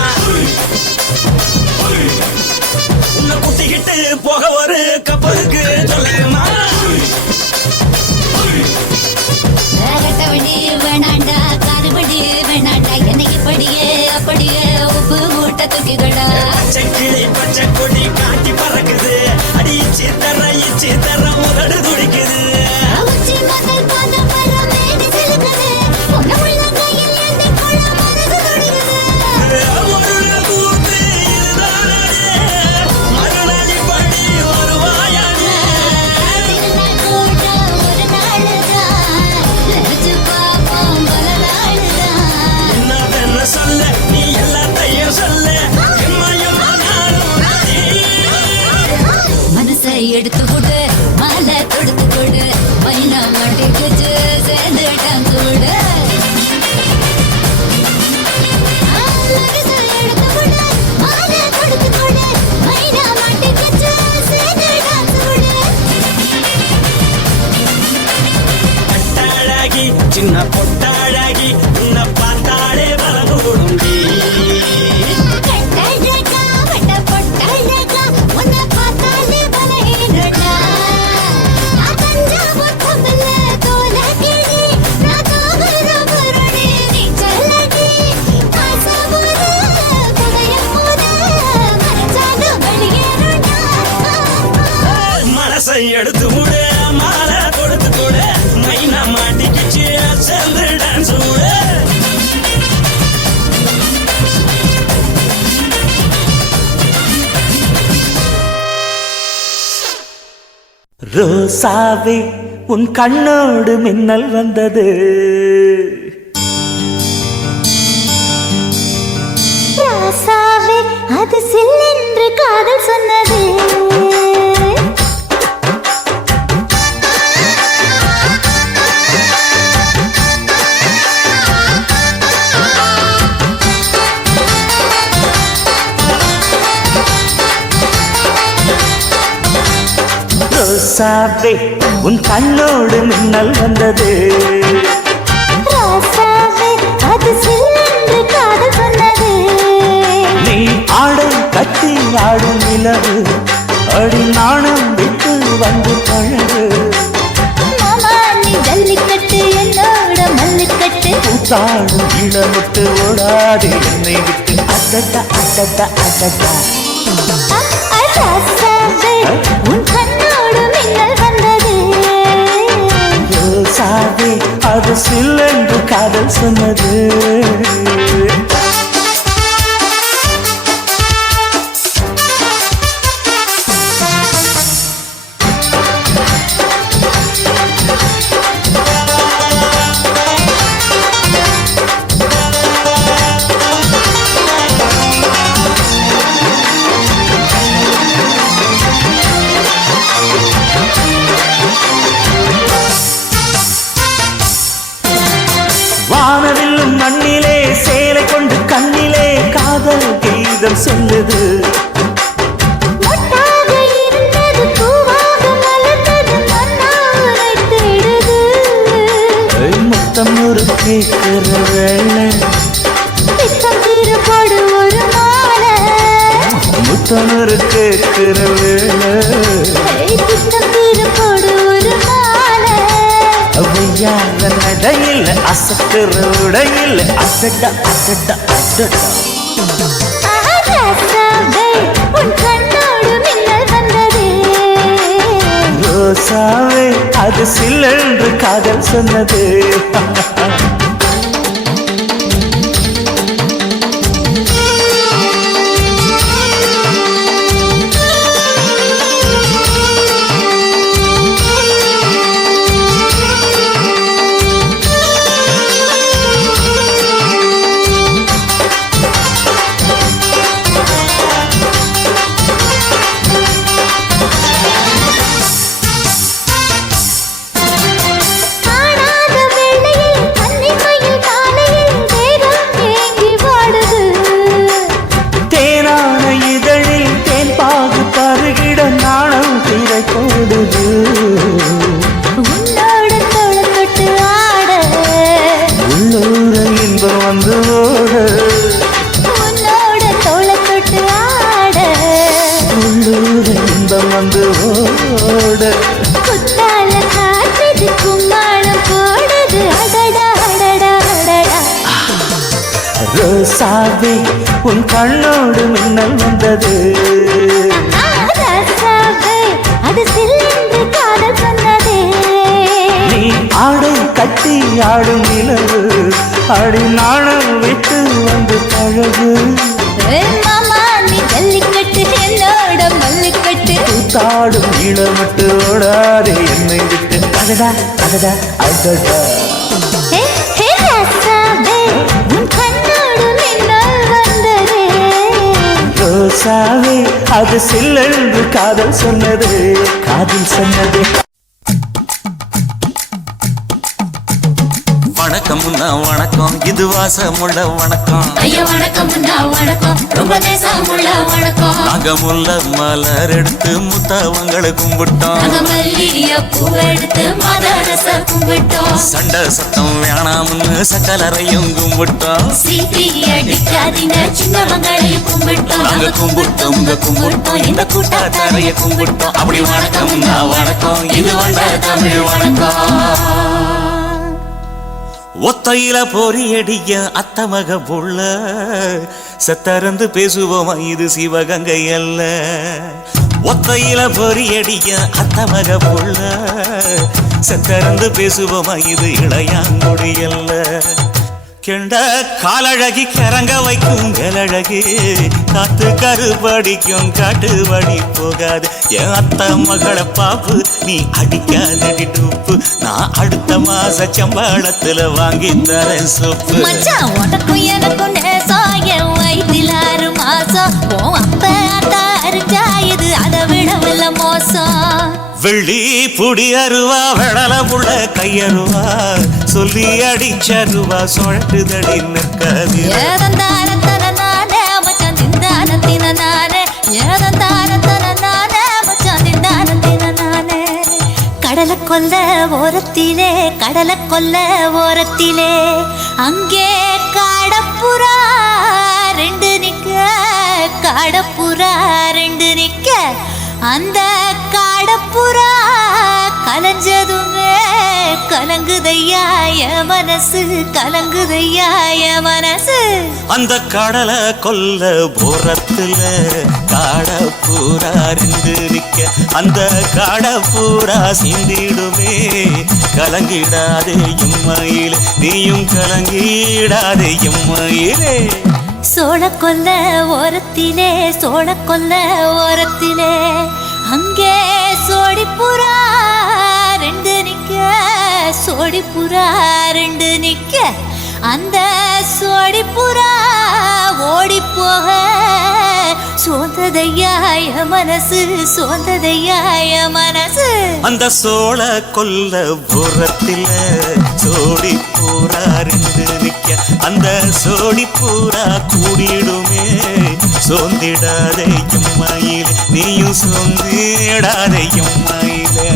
உன்னை குட்டிக்கிட்டு போக ஒரு கப்பலுக்கு சொல்லட்டுமா கட்டவண்டி வேணாண்டா காருவண்டி வேணாண்டா என்னைக்கு படியே அப்படியே உப்பு மூட்டை தூக்கிக்கடா பச்சை கிளி பச்சை கொடி காட்டி பறக்குது அடிச்சு தர உதடு துடிக்குது உச்சி முதல் பாதம் வர மேடி செலுக்குது உன்னை உள்ள கையில் ஏந்தி கொள்ள மனசு துடிக்குது ஒரு நாள் கூத்து இதுதானே மறுநாளி படி வருவாயானே திருநாள் கூட ஒரு நாளுதான் நினைச்சு பார்ப்போம் பல நாளுதான் என்ன சொல்ல நீ எல்லாத்தையும் சொல்ல எம்மா எம்மா நானும் ready. மனசை எடுத்து கொடு மாலை தொடுத்து கொடு மைனா மாட்டுக்கு சேர்ந்து டான்ஸ் ஓடு மனசை எடுத்து கொடு மாலை தொடுத்து கொடு மைனா மாட்டுக்கு சேர்ந்து டான்ஸ் ஓடு கட்டாளாகி சின்ன பொட்டாளாகி உன்னை பார்த்தாலே பலகூடுண்டி கட்டழகா வட்ட பொட்டழகா உன்னை பார்த்தாலே பலஹீனடா நான் தஞ்சாவூர் கவில்ல தோலகிரி நான் கவர பரணி நீ ஜல்லடி ஆசவூரு பகையப்போத மனச்சாலும் ரோசாவே உன் கண்ணோடு மின்னல் வந்தது. ராசாவே அது சில்லென்று காதல் சொன்னது. ரோசாவே உன் கண்ணோடு மின்னல் வந்தது. ராசாவே அது சில்லென்று காதல் சொன்னது. நீ ஆடை கட்டி ஆடும் நிலவு அடி நாணம் விட்டு வந்து பழகு. மாமா நீ ஜல்லிக்கட்டு என்னோட மல்லுக்கட்டு. கூத்தாடும் இளமுட்டு ஓடாது என்னை விட்டு. அடடா அடடா அடடா. ராசாவே உன் கண்ணோடு மின்னல் வந்தது. ரோசாவே அது சில்லென்று காதல் சொன்னது. வானவில்லும் மண்ணிலே சேலை கொண்டு கண்ணிலே காதல் கீதம் சொல்லுது. மொட்டாக இருந்தது பூவாக மலர்ந்தது மன்னாரை தேடுது. முத்தம் ஒரு கேட்கிற வேளை. பித்தம் தீரப்படு ஒரு மாலை. முத்தம் ஒரு கேட்கிற வேளை. பித்தம் தீரப்படு ஒரு மாலை. அவையால நடையில் அசத்துற உடையில் அசட அசட அசட. ராசாவே உன் கண்ணோடு மின்னல் வந்தது. ரோசாவே அது சில்லென்று காதல் சொன்னது. காணாத வேளையில் கன்னிமயில் காலையில் தேகம் ஏங்கி வாடுது. தேனான இதழில் தேன் பாகு பருகிட நாணம் திரை போடுது. உன்னோட தோளை தொட்டு ஆட. உள்ளூர இன்பம் வந்து ஓட. உன்னோட தோளை தொட்டு ஆட. உள்ளூர இன்பம் வந்து ஓட. குத்தால காற்றுது கும்மாளம் போடுது. அடடா அடடா அடடா. ரோசாவே உன் கண்ணோடு மின்னல் வந்தது. ராசாவே அது சில்லென்று காதல் சொன்னது. நீ ஆடை கட்டி ஆடும் நிலவு அடி நாணம் விட்டு வந்து பழகு. மாமா நீ ஜல்லிக்கட்டு என்னோட மல்லுக்கட்டு. கூத்தாடும் இளமட்டு ஓடாதே என்னை விட்டு. அடடா அடடா அடடா. ஹே ஹே ராசாவே உன் கண்ணோடு மின்னல் வந்தது. ரோசாவே அது சில்லென்று காதல் சொன்னது. காதல் சொன்னது. வணக்கம் வணக்கம் இது வாசமுள்ள வணக்கம். ஐயா வணக்கம் வணக்கம் ரொம்ப தேசமுள்ள வணக்கம். நாங்க முல்ல மலர் எடுத்து முத்தவங்களை கும்பிட்டோம். நாங்க மல்லிய பூ எடுத்து மதரச கும்பிட்டோம். சண்டை சத்தம் வேணாம்னு சக்கலரையும் கும்பிட்டோம். சீட்டி அடிக்காதீங்க சின்னவங்களையும் கும்பிட்டோம். நாங்க கும்பிட்டோம் கும்பிட்டோம் இந்த கூட்டாத்தாரைய கும்பிட்டோம். அப்படி வணக்கம் வணக்கம் இது வந்த தமிழ் வணக்கம். ஒத்தையில பொறியடிய அத்தமக புள்ள செத்தறந்து பேசுவோமா இது சிவகங்கை அல்ல. ஒத்தையில பொறியடிய அத்தமக புள்ள செத்தறந்து பேசுவோமா இது இளையாங்குடி அல்ல. கெண்ட காலழகி கிறங்க வைக்கும் கலழகி காத்து கருபடிக்கும் காட்டுபடி போகாது என் அத்த மகளை பாப்பு நீ அடிக்காதடி டூப்பு நான் அடுத்த மாச சம்பளத்துல வாங்கி தரேன் சோப்பு மச்சான் உனக்கும் எனக்கும் நேசம் என் வயிற்றில் 6 மாசம் உன் அப்ப அரிஞ்சா இது அதை விடவில்ல மோசம் வெள்ளி புடி அருவா வெடல புள்ள கையருவா சொல்லி அடிச்சருவா சுழட்டுதடி நிற்காது ஏதந்தாரத்தன நானே மச்சான் திந்தானத்தின நானே ஏதந்தாரத்தன நானே மச்சான் திந்தானத்தின நானே கடலை கொல்ல ஓரத்திலே கடலை கொல்ல ஓரத்திலே அங்கே காடப்புறா 2 நிக்க காடப்புறா 2 நிக்க அந்த காடப்புறா கலஞ்சதுமே கலங்குதையா என் மனசு கலங்குதையா என் மனசு அந்த கடலை கொல்ல போரத்துல காடப்பூரா 2 நிக்க அந்த காடப்பூரா சிந்திடுமே கலங்கிடாதே எம்மையிலே நீயும் கலங்கிடாதே எம்மையிலே சோழக்கொல்ல ஓரத்திலே சோழக்கொல்ல ஓரத்திலே அங்கே சோடிப்புறா 2 நிக்க சோடிப்புறா 2 நிக்க அந்த சோடிப்புறா ஓடி போக சோந்ததையா என் மனசு சோந்ததையா என் மனசு அந்த சோழ கொல்ல புறத்தில சோடி பூரா 2 நிக்க அந்த சோடி பூரா கூடிடுமே சோந்திடாதே எம்மையிலே நீயும் சோந்திடாதே எம்மையிலே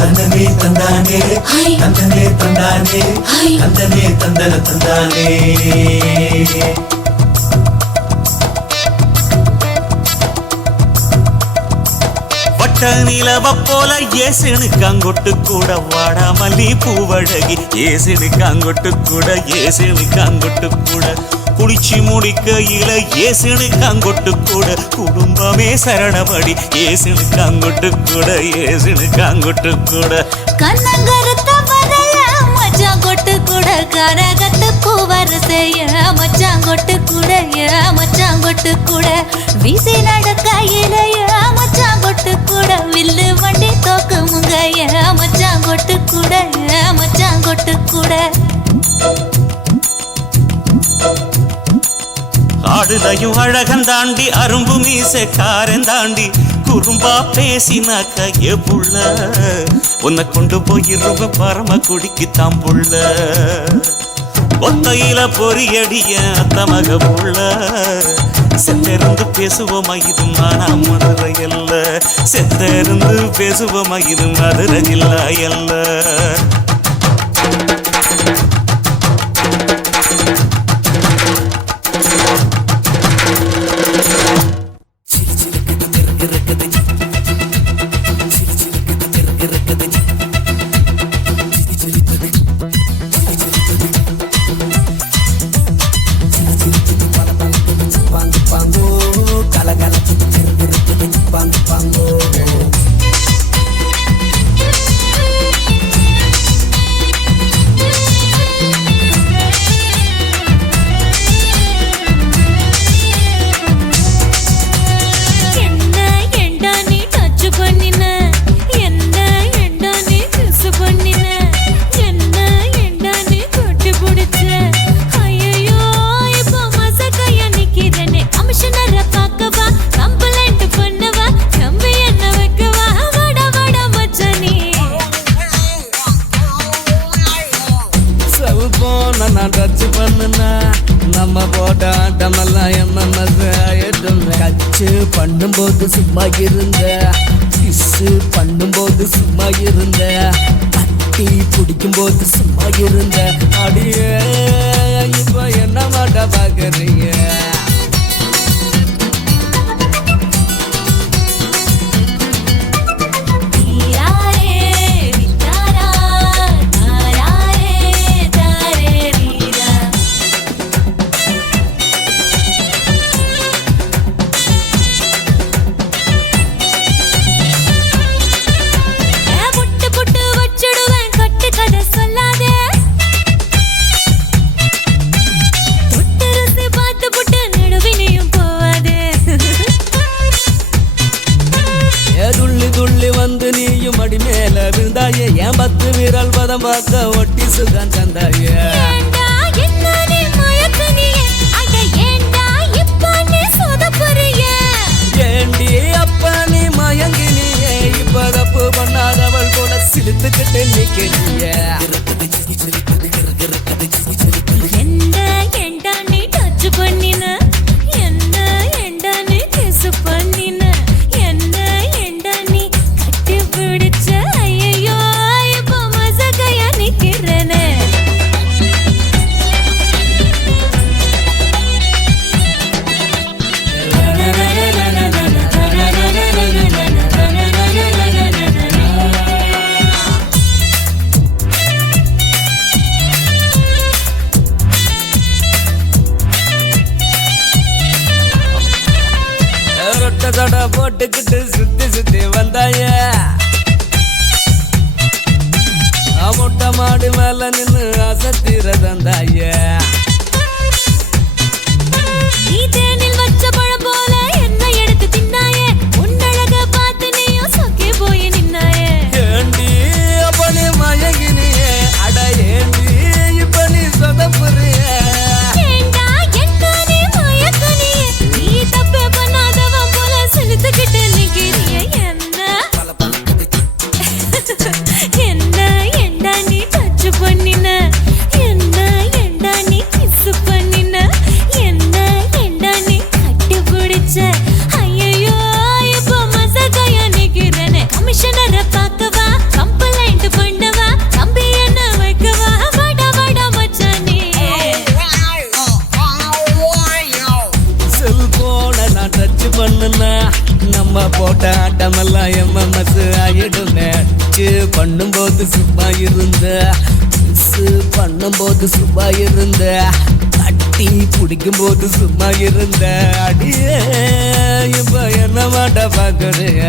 தந்தனே தந்தானே தந்தனே தந்தானே தந்தனே தந்தன தந்தானே வட்ட நிலவ போல ஏசுனுக்கு அங்கொட்டு கூட வாடா மல்லி பூவழகி ஏசுனுக்கு அங்கொட்டு கூட ஏசுனுக்கு அங்கொட்டு கூட குளிச்சு முடிக்கையில ஏசுனுக்கு அங்கொட்டு கூட குடும்பமே சரணபடி ஏசுனுக்கு அங்கொட்டு கூட ஏசுனுக்கு அங்கொட்டு கூட கண்ணங்கருத்த வரைய மச்சான் கொட்டு கூட கரகத்து பூவரசைய மச்சான் கொட்டு கூட மச்சான் கொட்டு கூட வீசி நடக்கையில மச்சான் கொட்டு கூட வில்லு வண்டி தோக்கு முங்கைய மச்சான் கொட்டு கூட மச்சான் கொட்டு கூட ஆடுதையும் அழகன் தாண்டி அரும்பு மீசக்காரன் தாண்டி குறும்பா பேசினாக்க ஏ புள்ள உன்னை கொண்டு போயிருவ பரம குடிக்கு தாம்புள்ள ஒத்தையில பொறியடிய அத்தமக புள்ள செத்திருந்து பேசுவோமா இது மானா மதுரை அல்ல செத்திருந்து பேசுவோமா இது மதுரை ஜில்லா அல்ல நான் டச் பண்ணுனா நம்ம போட்ட ஆட்டமெல்லாம் என்னென்ன கச்சு பண்ணும்போது சும்மா இருந்த கிஸ்ஸு பண்ணும்போது சும்மா இருந்த பட்டி பிடிக்கும்போது சும்மா இருந்த அடியே இப்போ என்ன மாட்ட பார்க்குறீங்க துள்ளி வந்து நீயும் அடி மேல விழுந்தாயே என் 10 விரல் பதம் பார்க்க ஒட்டி சுகம் தந்தாயே ஏண்டா என்ன நீ மயக்குனியே அட ஏண்டா இப்ப நீ சொதப்புறியே ஏண்டி அப்ப நீ மயங்கினியே இப்ப தப்பு பண்ணாதவள் போல சிலுத்துக்கிட்டு நிக்கிறியே என்ன ஏண்டா நீ டச் பண்ணின என்ன ஏண்டா நீ கிஸ் பண்ணின என்ன ஏண்டா நீ கட்டி பிடிச்ச ஐயோ இப்ப மசகையா நிக்கிறனே ரொட்டதோட போட்டுக்கிட்டு சுத்தி சுத்தி வந்தாய முட்டை மாடு மேல நின்னு அசத்திர தந்தாய நீ தேனில் வச்ச பழம் போல என்ன எடுத்து தின்னாயே உன்னழக பார்த்து நீயும் சொக்கி போய் நின்னாயே ஏண்டி அப்ப நீ மயங்கினியே அட ஏண்டி இப்ப நீ சொதப்புறிய ஏண்டா என்ன நீ மயக்குனியே நீ தப்பு பண்ணாதவன் போல சிலுத்துக்கிட்டு நிக்கிறியே என்ன ஏண்டா நீ டச் பண்ணின என்ன ஏண்டா நீ கிஸ் பண்ணின என்ன ஏண்டா நீ கட்டி பிடிச்ச ஐயோ இப்ப மசகையா நிக்கிறனே கமிஷனரை பார்க்கவா கம்ப்ளைண்ட் பண்ணவா கம்பி என்ன வைக்கவா வட வட மச்சானே செல்போனை நான் டச் பண்ணுனா நம்ம போட்ட ஆட்டமெல்லாம் MMS ஆயிடுமே பண்ணும்போது சும்மா இருந்த பண்ணும்போது சும்மா இருந்த கட்டி பிடிக்கும் போது சும்மா இருந்த அடியே இப்ப என்ன மாட்ட பாக்குறிய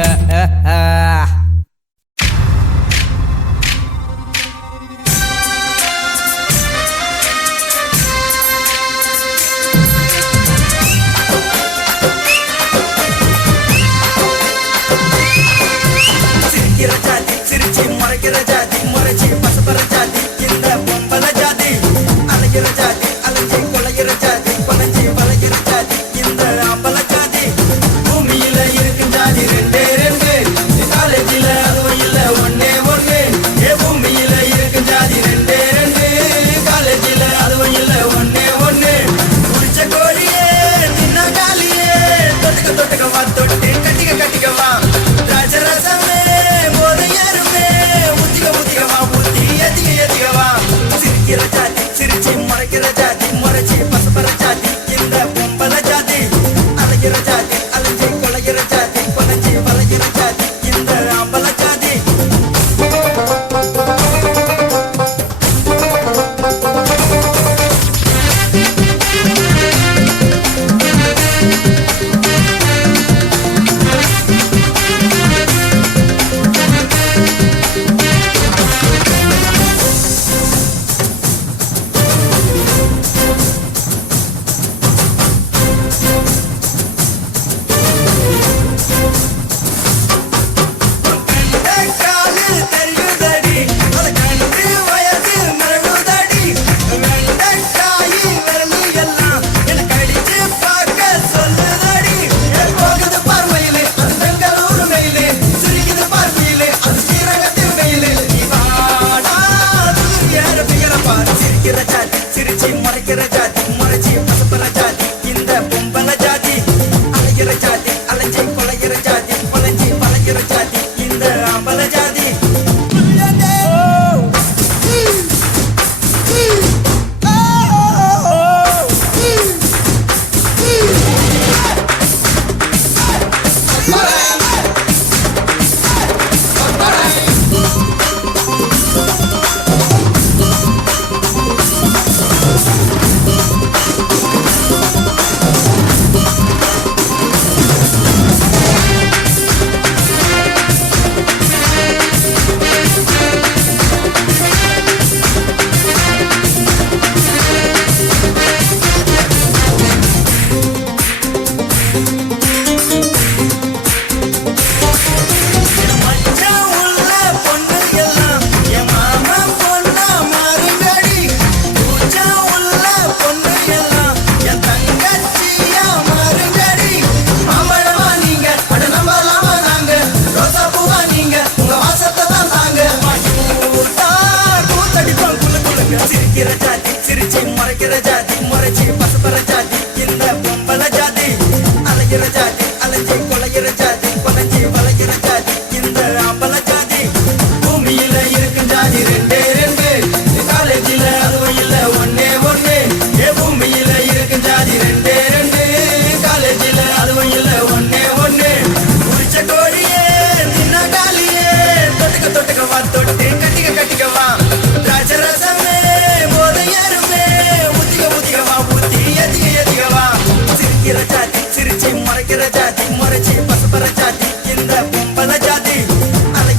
சிரிக்கிற ஜாதி சிரிச்சு முறைக்கிற ஜாதி முறைச்சி பசப்பற ஜாதி இந்த பொம்பள ஜாதி அலைகிற ஜாதி அலைஞ்சி கொலைகிற ஜாதி கொலைஞ்சி வளைகிற ஜாதி இந்த அம்பல ஜாதி பூமியில இருக்கும் ஜாதி ரெண்டே ரெண்டு காலேஜில அதுவும் இல்ல ஒன்னே ஒண்ணு ஏ பூமியில இருக்கும் ஜாதி ரெண்டே ரெண்டு காலேஜில அதுவும் இல்ல ஒன்னே ஒண்ணு குடிச்ச கோழியே நின்ன காலியே தொட்டுக்க தொட்டுக்க வா தொட்டு கட்டிக்க கட்டிக்க வா ராஜரசமே போதையருமே உத்திக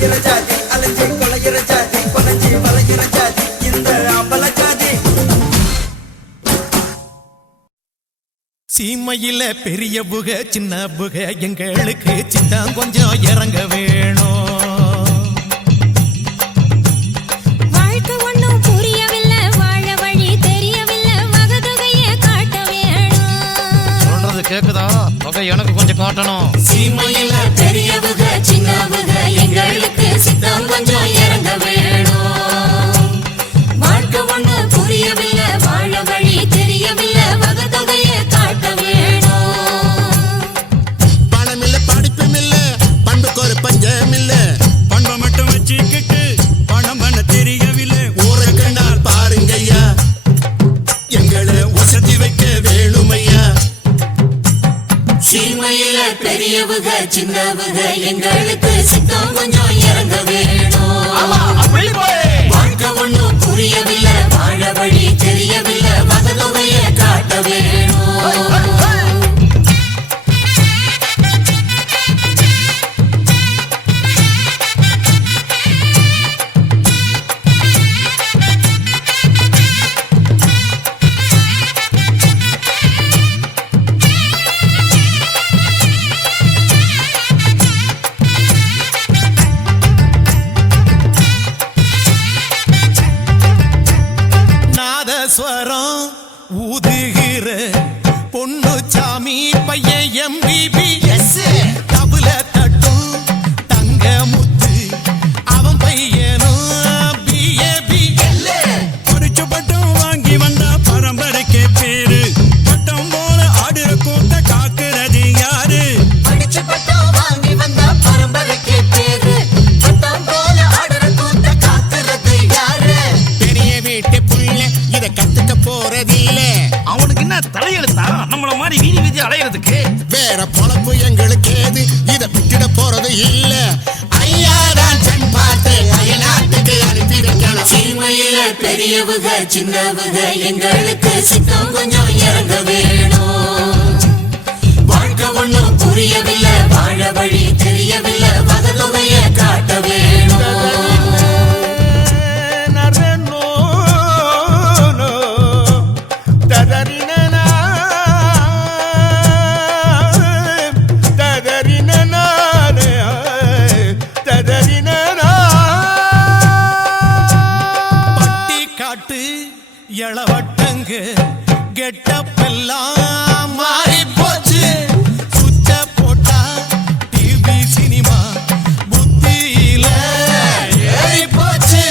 அலையிற ஜாதி அலைஞ்சி கொலையிற ஜாதி கொலைஞ்சி வளையிற ஜாதி இந்த அம்பல ஜாதி. சீமையில பெரிய புக சின்ன புக எங்களுக்கு சித்தம் கொஞ்சம் இறங்க வேணும். வாழ்க்கை ஒண்ணும் புரியவில்லை, வாழ வழி தெரியவில்லை, வகதொகையை காட்ட வேணும். சொல்றது கேக்குதா? தொகை எனக்கு கொஞ்சம் காட்டணும். சீமையில பெரிய புக சின்ன புக எங்களுக்கு சித்தம் கொஞ்சம் இறங்க வேணும். வாழ்க்கை ஒண்ணும் புரியவில்லை, வாழ வழி தெரியவில்லை, வகதொகையை காட்ட வேணும். பணம் இல்ல படிப்பும் இல்ல பண்புக்கு ஒரு பஞ்சம் இல்ல. பண்பை மட்டும் வச்சுக்கிட்டு பணம் பண்ண தெரியவில்லை. ஊரை கண்டால் பாருங்க ஐயா எங்களை வசதி வைக்க வேணும் ஐயா. சீமையில பெரியவுக சின்னவுக எங்களுக்கு சித்தம் கொஞ்சம் இறங்க வேணும். வாழ்க்கை ஒண்ணும் புரியவில்லை, வாழ வழி தெரியவில்லை, வகதொகையை காட்ட வேணும். நாதஸ்வரம் ஊதுகிற பொண்ணு சாமி பையன் MBBS தபுல தட்டும் தங்க முத்து அவன் பையனும் BABL. படிச்ச பட்டம் வாங்கி வந்த பரம்பரைக்கு பேரு. பட்டம் போல ஆடுற கூட்ட காக்குறது யாரு? படிச்ச பட்டம் வாங்கி வந்த பரம்பரைக்கு பேரு. பட்டம் போல ஆடுற கூட்ட காக்குறது யாரு? பெரிய வீட்டு புள்ள இத கத்துக்க போறதில்ல. அவனுக்கு என்ன தலையெழுத்தா நம்மள மாதிரி வீதி வீதி அலையிறதுக்கு? வேற பொழப்பு எங்களுக்கு ஏது இத விட்டுட போறது இல்ல. ஐயாதான் ஜன் பார்த்து அயல்நாட்டுக்கு அனுப்பி வைக்கணும். சீமையில பெரியவுக சின்னவுக எங்களுக்கு சித்தம் கொஞ்சம் இறங்க வேணும். வாழ்க்கை ஒண்ணும் புரியவில்லை, வாழ வழி தெரியவில்லை, வகதொகையை காட்ட வேணும். பட்டி காட்டு இளவட்டங்க கெட்டப்பெல்லாம் மாறி போச்சு. சுச்ச போட்டா டிவி சினிமா புத்தியில ஏறி போச்சு.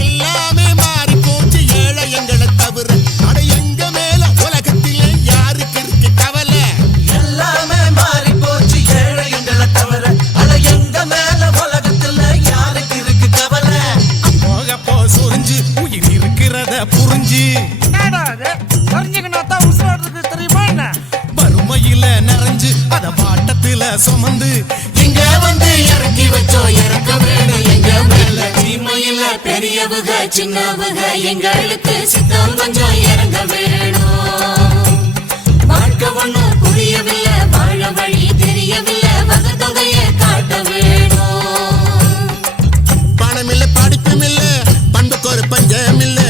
எல்லாமே மாறி போச்சு ஏழை எங்களை தவிர. அட எங்க மேல உலகத்திலே யாருக்கு இருக்கு கவலை? எல்லாமே மாறி போச்சு ஏழை எங்களை தவிர. அட எங்க மேல உலகத்துல யாருக்கு இருக்கு கவலை? போக போ சொரிஞ்சு உயிர் இருக்கிறத புரிஞ்சு வறுமையில நிறைஞ்சு அத வாட்டத்துல சுமந்து இங்க வந்து இறக்கி வச்சோம் இறக்க வேணும் எங்க மேல. சீமையில பெரியவுக சின்னவுக எங்களுக்கு சித்தம் கொஞ்சம் இறங்க வேணும். வாழ்க்கை ஒண்ணும் புரியவில்லை, வாழ வழி தெரியவில்லை, வகதொகையை காட்ட வேணும். பணம் இல்ல படிப்பும் இல்ல பண்புக்கு ஒரு பஞ்சம் இல்ல.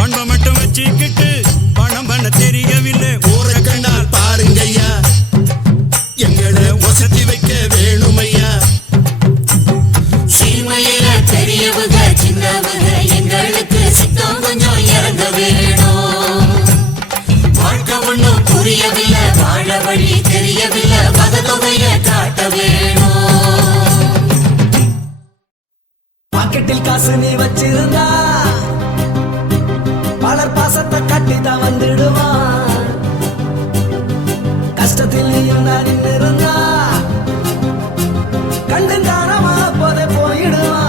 பண்பை மட்டும் வச்சுக்கிட்டு பணம் பண்ண தெரியவில்லை. ஊரை கண்டால் பாருங்க ஐயா எங்களை வசதி வைக்க வேணும் ஐயா. சீமையில பெரியவுக சின்னவுக எங்களுக்கு சித்தம் கொஞ்சம் இறங்க வேணும். வாழ்க்கை ஒண்ணும் புரியவில்லை, வாழ வழி தெரியவில்லை, வகதொகையை காட்ட வேணும். பாக்கெட்டில் காசு நீ வச்சிருந்தா பலர் பாசத்தை கட்டிதான் வந்துடுவான். கஷ்டத்தில் நீ இருந்தா கண்டு தானமா போதே போயிடுவான்.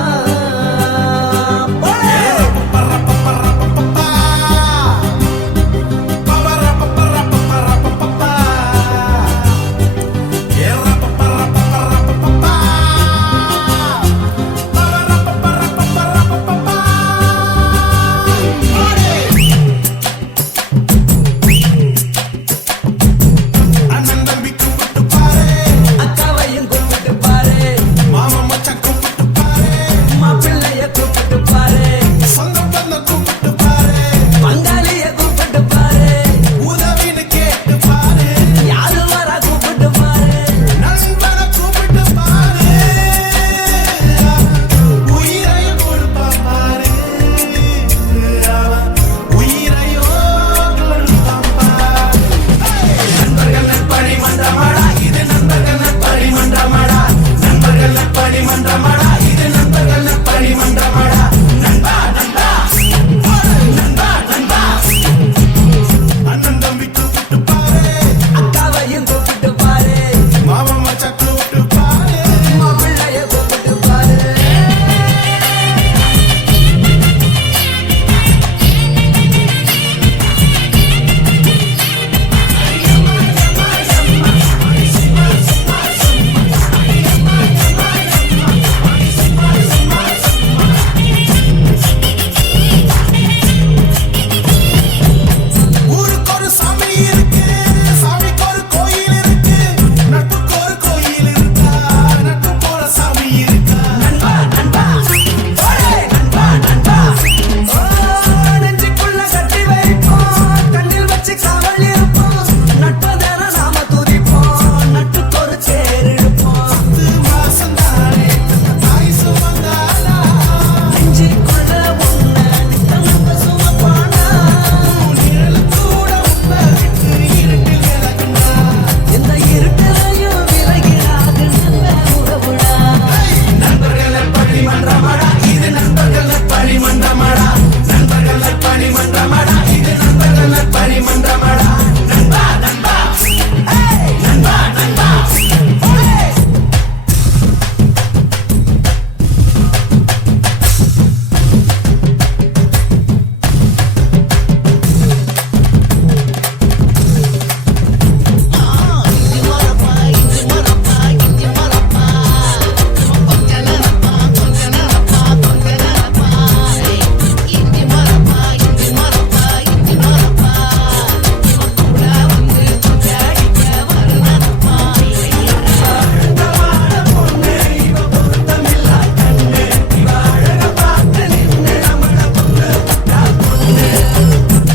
அண்ணன் தம்பிக்கு விட்டு பரிமன்றமடா இது நண்பர்கள் பரிமன்றமடா நண்பா நண்பா நண்பா நண்பா அண்ணன் தம்பி கூப்பிட்டு பாரு அக்காவையும் கூப்பிட்டு பாரு மாமா மச்சான் கூப்பிட்டு பாரு மாப்பிள்ளைய கூப்பிட்டு பாரு ஊருக்கு ஒரு சாமி இருக்கு சாமிக்கு ஒரு கோயில் இருக்கு நட்புக்கு ஒரு கோயில் இருக்கா நட்பு போல சாமி இருக்கா நண்பா நண்பா ஓடே நண்பா நண்பா நெஞ்சுக்குள்ள கட்டி வைப்போம் கண்ணில் வச்சு காவல் இருப்போம் நட்பதான நாம துதிப்போம் நட்புக்கு ஒரு தேர் இழுப்போம் 10 மாசம் தானே தாய் சுமந்தாளா நெஞ்சுக்குள்ள உன்னை நித்தம் சுமப்பானா நிழல் கூட உன்னை விட்டு இருட்டில் விலகுனா எந்த இருட்டிலையும் விலகிடாது நல்ல உறவுடா நண்பர்கள் பரிமன்றமடா இது நண்பர்கள் பரிமன்றமடா நண்பர்கள் பரிமன்றமடா இது நண்பர்கள் பரிமன்றமடா நண்பா நண்பா ஏய் நண்பா நண்பா ஓடே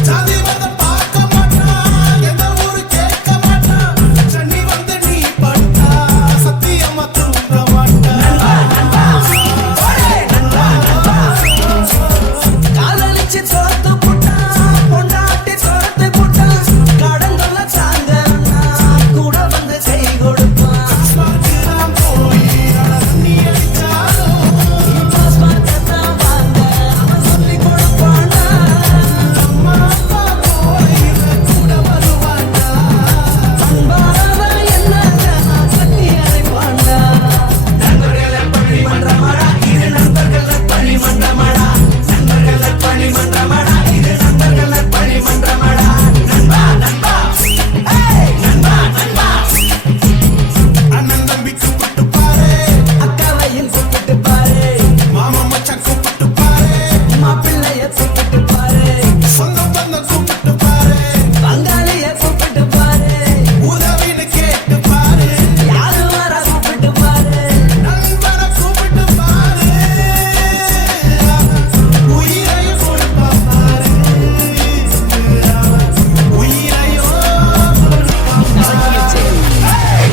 சாதி வந்து பார்க்க மாட்டான் எந்த ஊரு கேட்க மாட்டான் சன்னி வந்து நீ பட்டா சத்தியமா தூங்க மாட்டான் காதலிச்சு தோத்து புட்டான் பொண்டாட்டி தோத்து புட்டான் கடந்தொல்ல தாங்கன்னா கூட வந்து கை கொடுப்பான் போய் நீ அடிச்சாலும் பார்க்கத்தான் வாங்க அவன் சொல்லி கொடுப்பானா அம்மா அப்பா போய் கூட வருவாண்டா அன்பாரா என்ன கட்டி அழைப்பாண்டா நண்பர்கள் பரிமன்றமடா இது நண்பர்கள் பரிமன்றமடா நண்பர்கள் பரிமன்றமடா இது நண்பர்கள் பரிமன்றமடா நண்பா நண்பா ஏய் நண்பா நண்பா அண்ணன் தம்பி கூப்பிட்டு பாரு அக்காவையும் கூப்பிட்டு பாரு மாமா மச்சான் கூப்பிட்டு பாரு மாப்பிள்ளைய கூப்பிட்டு பாரு சொந்த பந்தம் கூப்பிட்டு பாரு பங்காளிய கூப்பிட்டு பாரு உதவின்னு கேட்டு பாரு யாரு வர கூப்பிட்டு பாரு நண்பனை கூப்பிட்டு பாரு உயிரையும் கொடுப்பா பாரு உயிரையும்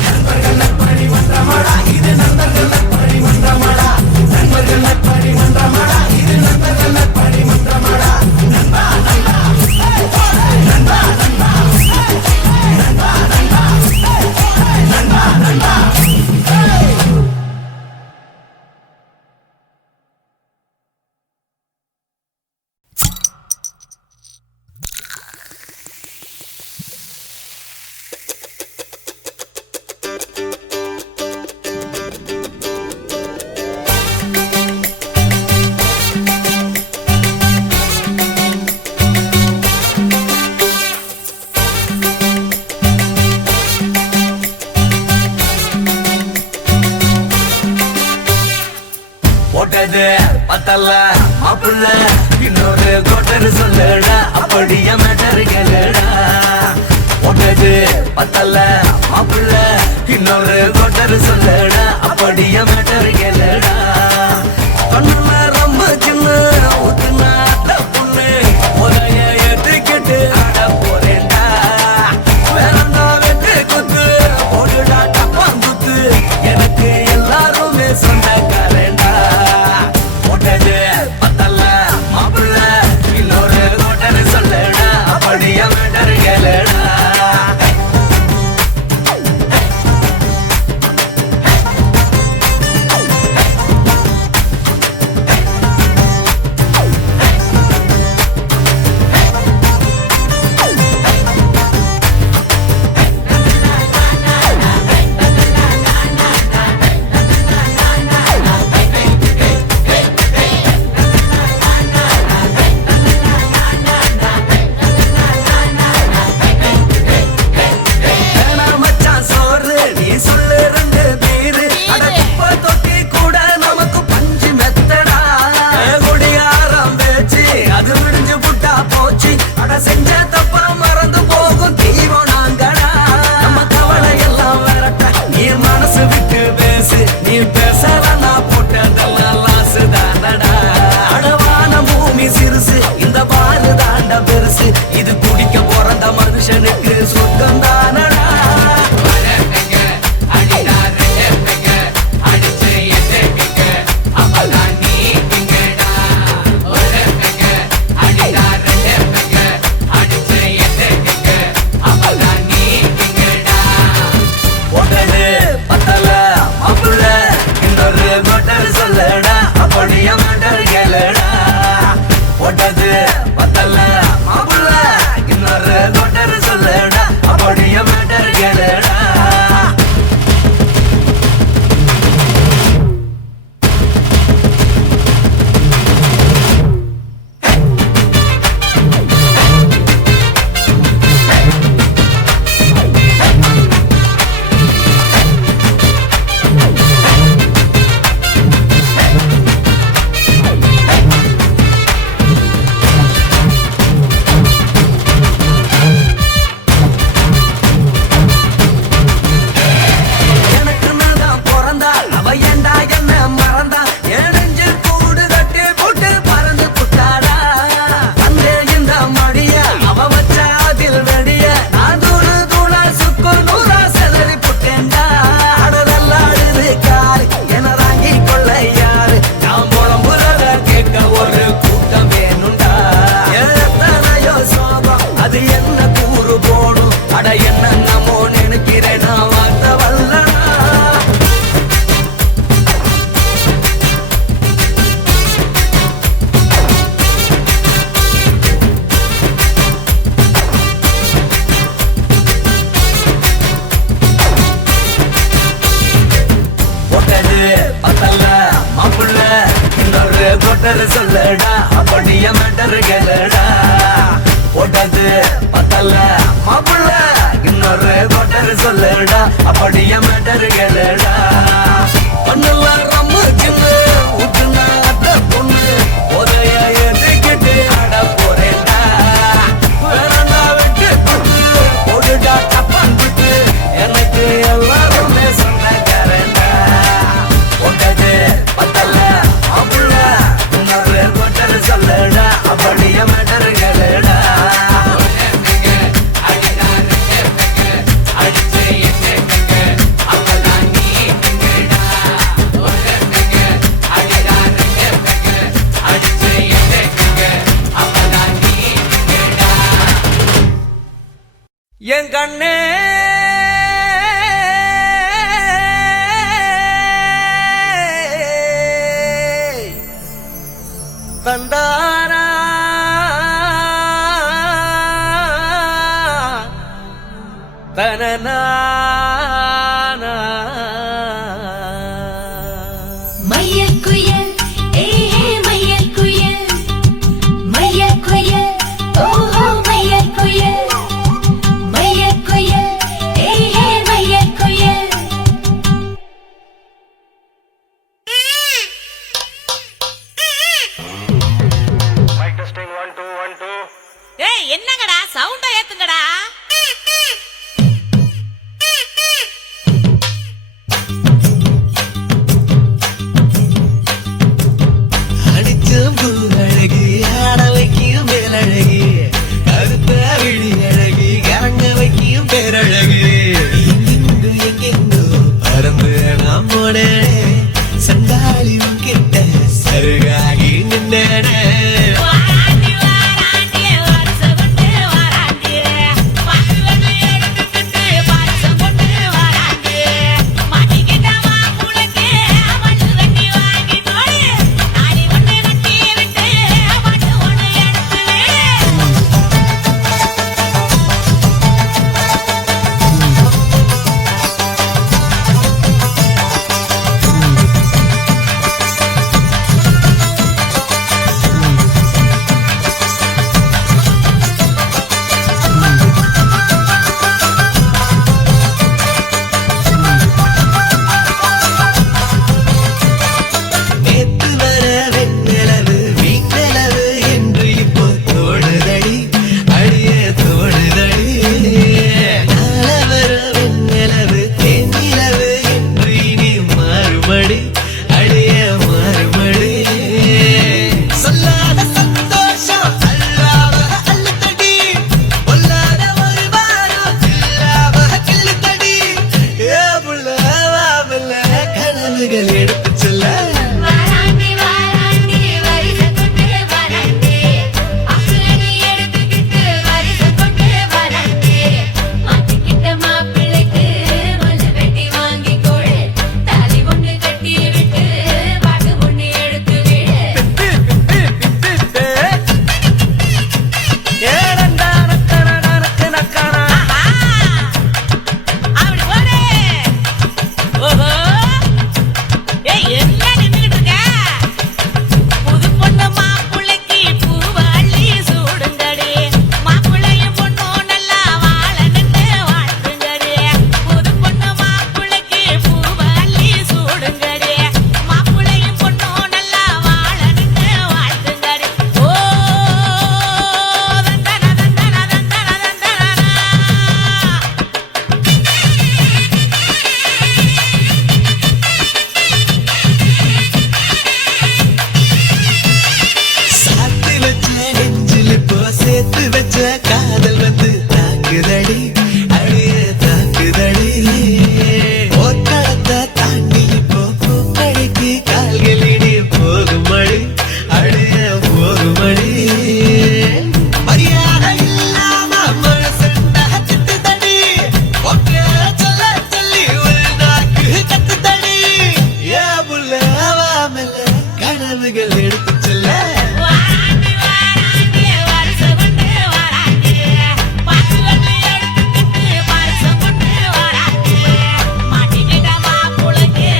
நண்பர்கள் பரிமன்றமடா இது நண்பர்கள் பரிமன்றமடா நண்பர்கள் பரிமன்றமடா இது நண்பர்கள் பரிமன்றமடா நண்பா நண்பா நண்பா நண்பா நண்பா நண்பா நண்பா நண்பா போட்டது பத்தல்ல மாப்புள்ள இன்னொரு கோட்டர் சொல்லுடா அப்படிய மேட்டர் கேளுடா போட்டது பத்தல்ல மாப்புள்ள இன்னொரு கோட்டர் சொல்லுடா அப்படிய மேட்டர் கேளுடா கண்ணுல ரொம்ப சின்ன ஊத்துனா பொண்ணு உரைய ஏத்துக்கிட்டு ஆட போறேன்டா வேறந்தா வெட்டு குத்து போடுடா டப்பாங்குத்து எனக்கு எல்லாருமே சொந்தக்காரேண்டா போட்டது பத்தல்ல மாப்புள்ள இன்னொரு கோட்டர் சொல்லுடா அப்படிய மேட்டர் கேளுடா கொட்டரு சொல்லடா அப்படிய மேட்டரு கேளடா போட்டது பத்தல மாப்பிள்ள இன்னொரு கொட்டரு சொல்லடா அப்படிய மேட்டரு கேளடா பண்ணல ரம்மு சின்ன ஊட்டுனா அத்த பொண்ணு உதய ஏற்றிக்கிட்டு ஆட போறேன்டா வேறண்டா விட்டு பட்டு போடுடா டப்பான் விட்டு எனக்கு எல்லாருமே சொந்தக்காரன்டா போட்டது பத்தல மாப்பிள்ள இன்னொரு கொட்டரு சொல்லடா அப்படிய மேட்டரு கேளடா என் கண்ணே தந்தாரா தனனா மையல் குயில் ஏ மையல் குயில் மையல் குயில் ஓஹோ மையல் குயில் மையல் குயில் ஏ மையல் குயில் ஏய் என்னங்கடா சவுண்ட ஏத்துங்கடா அடிச்சும் பூ அழகி ஆட வைக்கும் மேலழகி கருத்த விழி அழகி கரங்க வைக்கும் பேரழகு எங்கெங்கு எங்கெங்கோ பறந்து நாம் போனே சண்டாளி கிட்ட சருகாகி நின்னே வாராண்டி வாராண்டி வருஷம் கொண்டு வாராண்டி பாடுவது எடுத்துக்கிட்டு வருஷம் கொண்டு வாராண்டி மாட்டிக்கிட்ட மாப்புளுக்கு மண்ணு வெட்டி வாங்கி போடு நாடி ஒண்ணு கட்டி விட்டு மண்ணு ஒண்ணு எடுத்து நேத்து வர வெண்ணிலவு வீட்டளவு என்று இப்போ தோடுதடி அடிய தோடுதடி நாள வர வெண்ணிலவு தென்னிலவு என்று இனி மாறுபடி அடிய மாறுபடி சொல்லாத சந்தோஷம் அல்லாத அல்லுதடி பொல்லாத ஒரு வாரம் இல்லாத கிள்ளுதடி ஏ புள்ள வாவல்ல கனவுகள் எடுத்து சொல்ல வாராண்டி வாராண்டி வருஷம் கொண்டு வாராண்டி அக்குலனி எடுத்துக்கிட்டு வருஷம் கொண்டு வாராண்டி மாட்டிக்கிட்ட மாப்பிள்ளைக்கு மல்லு வெட்டி வாங்கி கொடு தாலி ஒண்ணு கட்டி விட்டு பாட்டு ஒண்ணு எடுத்து விடு அப்படி போடு ஓஹோ ஏய் என்ன நின்னுகிட்டு இருக்க புது பொண்ணு மாப்புள்ளைக்கு பூவாளி சூடுங்கடி மாப்புள்ளையும் பொண்ணும் நல்லா வாழ நின்று வாழ்த்துங்கடி புது பொண்ணு மாப்புள்ளைக்கு பூவாளி சூடுங்கடி மாப்புள்ளையும் பொண்ணும் நல்லா வாழ நின்று வாழ்த்துங்கடி ஓ தந்தன தந்தன தந்தன தந்தன சாத்து வச்ச நெஞ்சில் இப்போ சேர்த்து வச்ச காதல் வந்து தாக்குதடி அழிய தாக்குதடி போர்க்களத்தை தாண்டி இப்போ பூக்கடைக்கு கால்களிடி போகுமடி அழிய போகுமடி மரியாதை இல்லாம மனசுண்டா திட்டுதடி ஒக்க சொல்ல சொல்லி ஒரு நாக்கு கத்துதடி ஏ புள்ள வாமல கனவுகள் எடுத்து சொல்ல வாராண்டி வாராண்டி வருஷம் கொண்டு வாராண்டி பாடுவது எடுத்துக்கிட்டு வருஷம் கொண்டு வாராண்டி மாட்டிக்கிட்ட மாப்புளுக்கு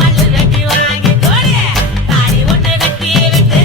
மல்லு வெட்டி வாங்கி கொடு தாலி ஒண்ணு கட்டி விட்டு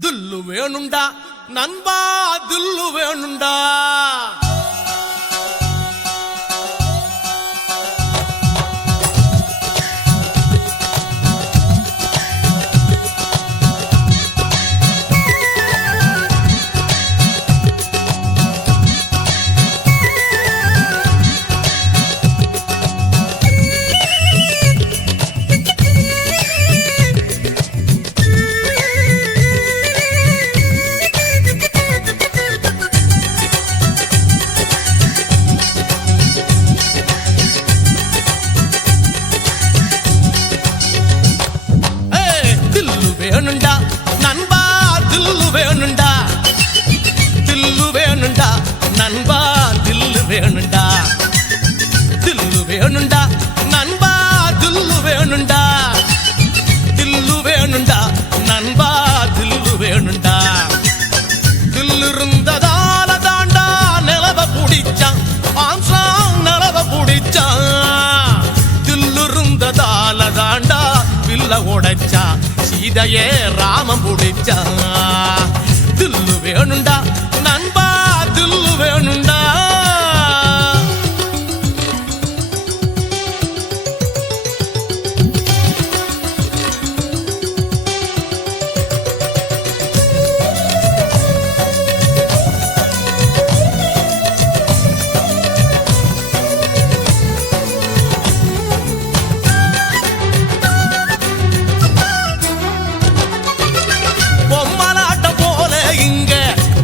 தில்லு வேணுண்டா நண்பா தில்லு வேணுண்டா வேணுண்டா நண்பா தில்லு வேணுண்டா தில்லு வேணுண்டா நண்பா தில்லு வேணுண்டா தில்லு வேணுண்டா நண்பா தில்லு வேணுண்டா தில்லு வேணுண்டா நண்பா தில்லு வேணுண்டா தில்லு இருந்ததால தாண்டா நிலவ புடிச்சான் ஆம்சாங் நிலவ புடிச்சான் தில்லு இருந்ததால தாண்டா வில்ல உடைச்சா சீதையே ராமம் புடிச்சா தில்லு வேணுண்டா நண்பா தில்லு வேணுண்டா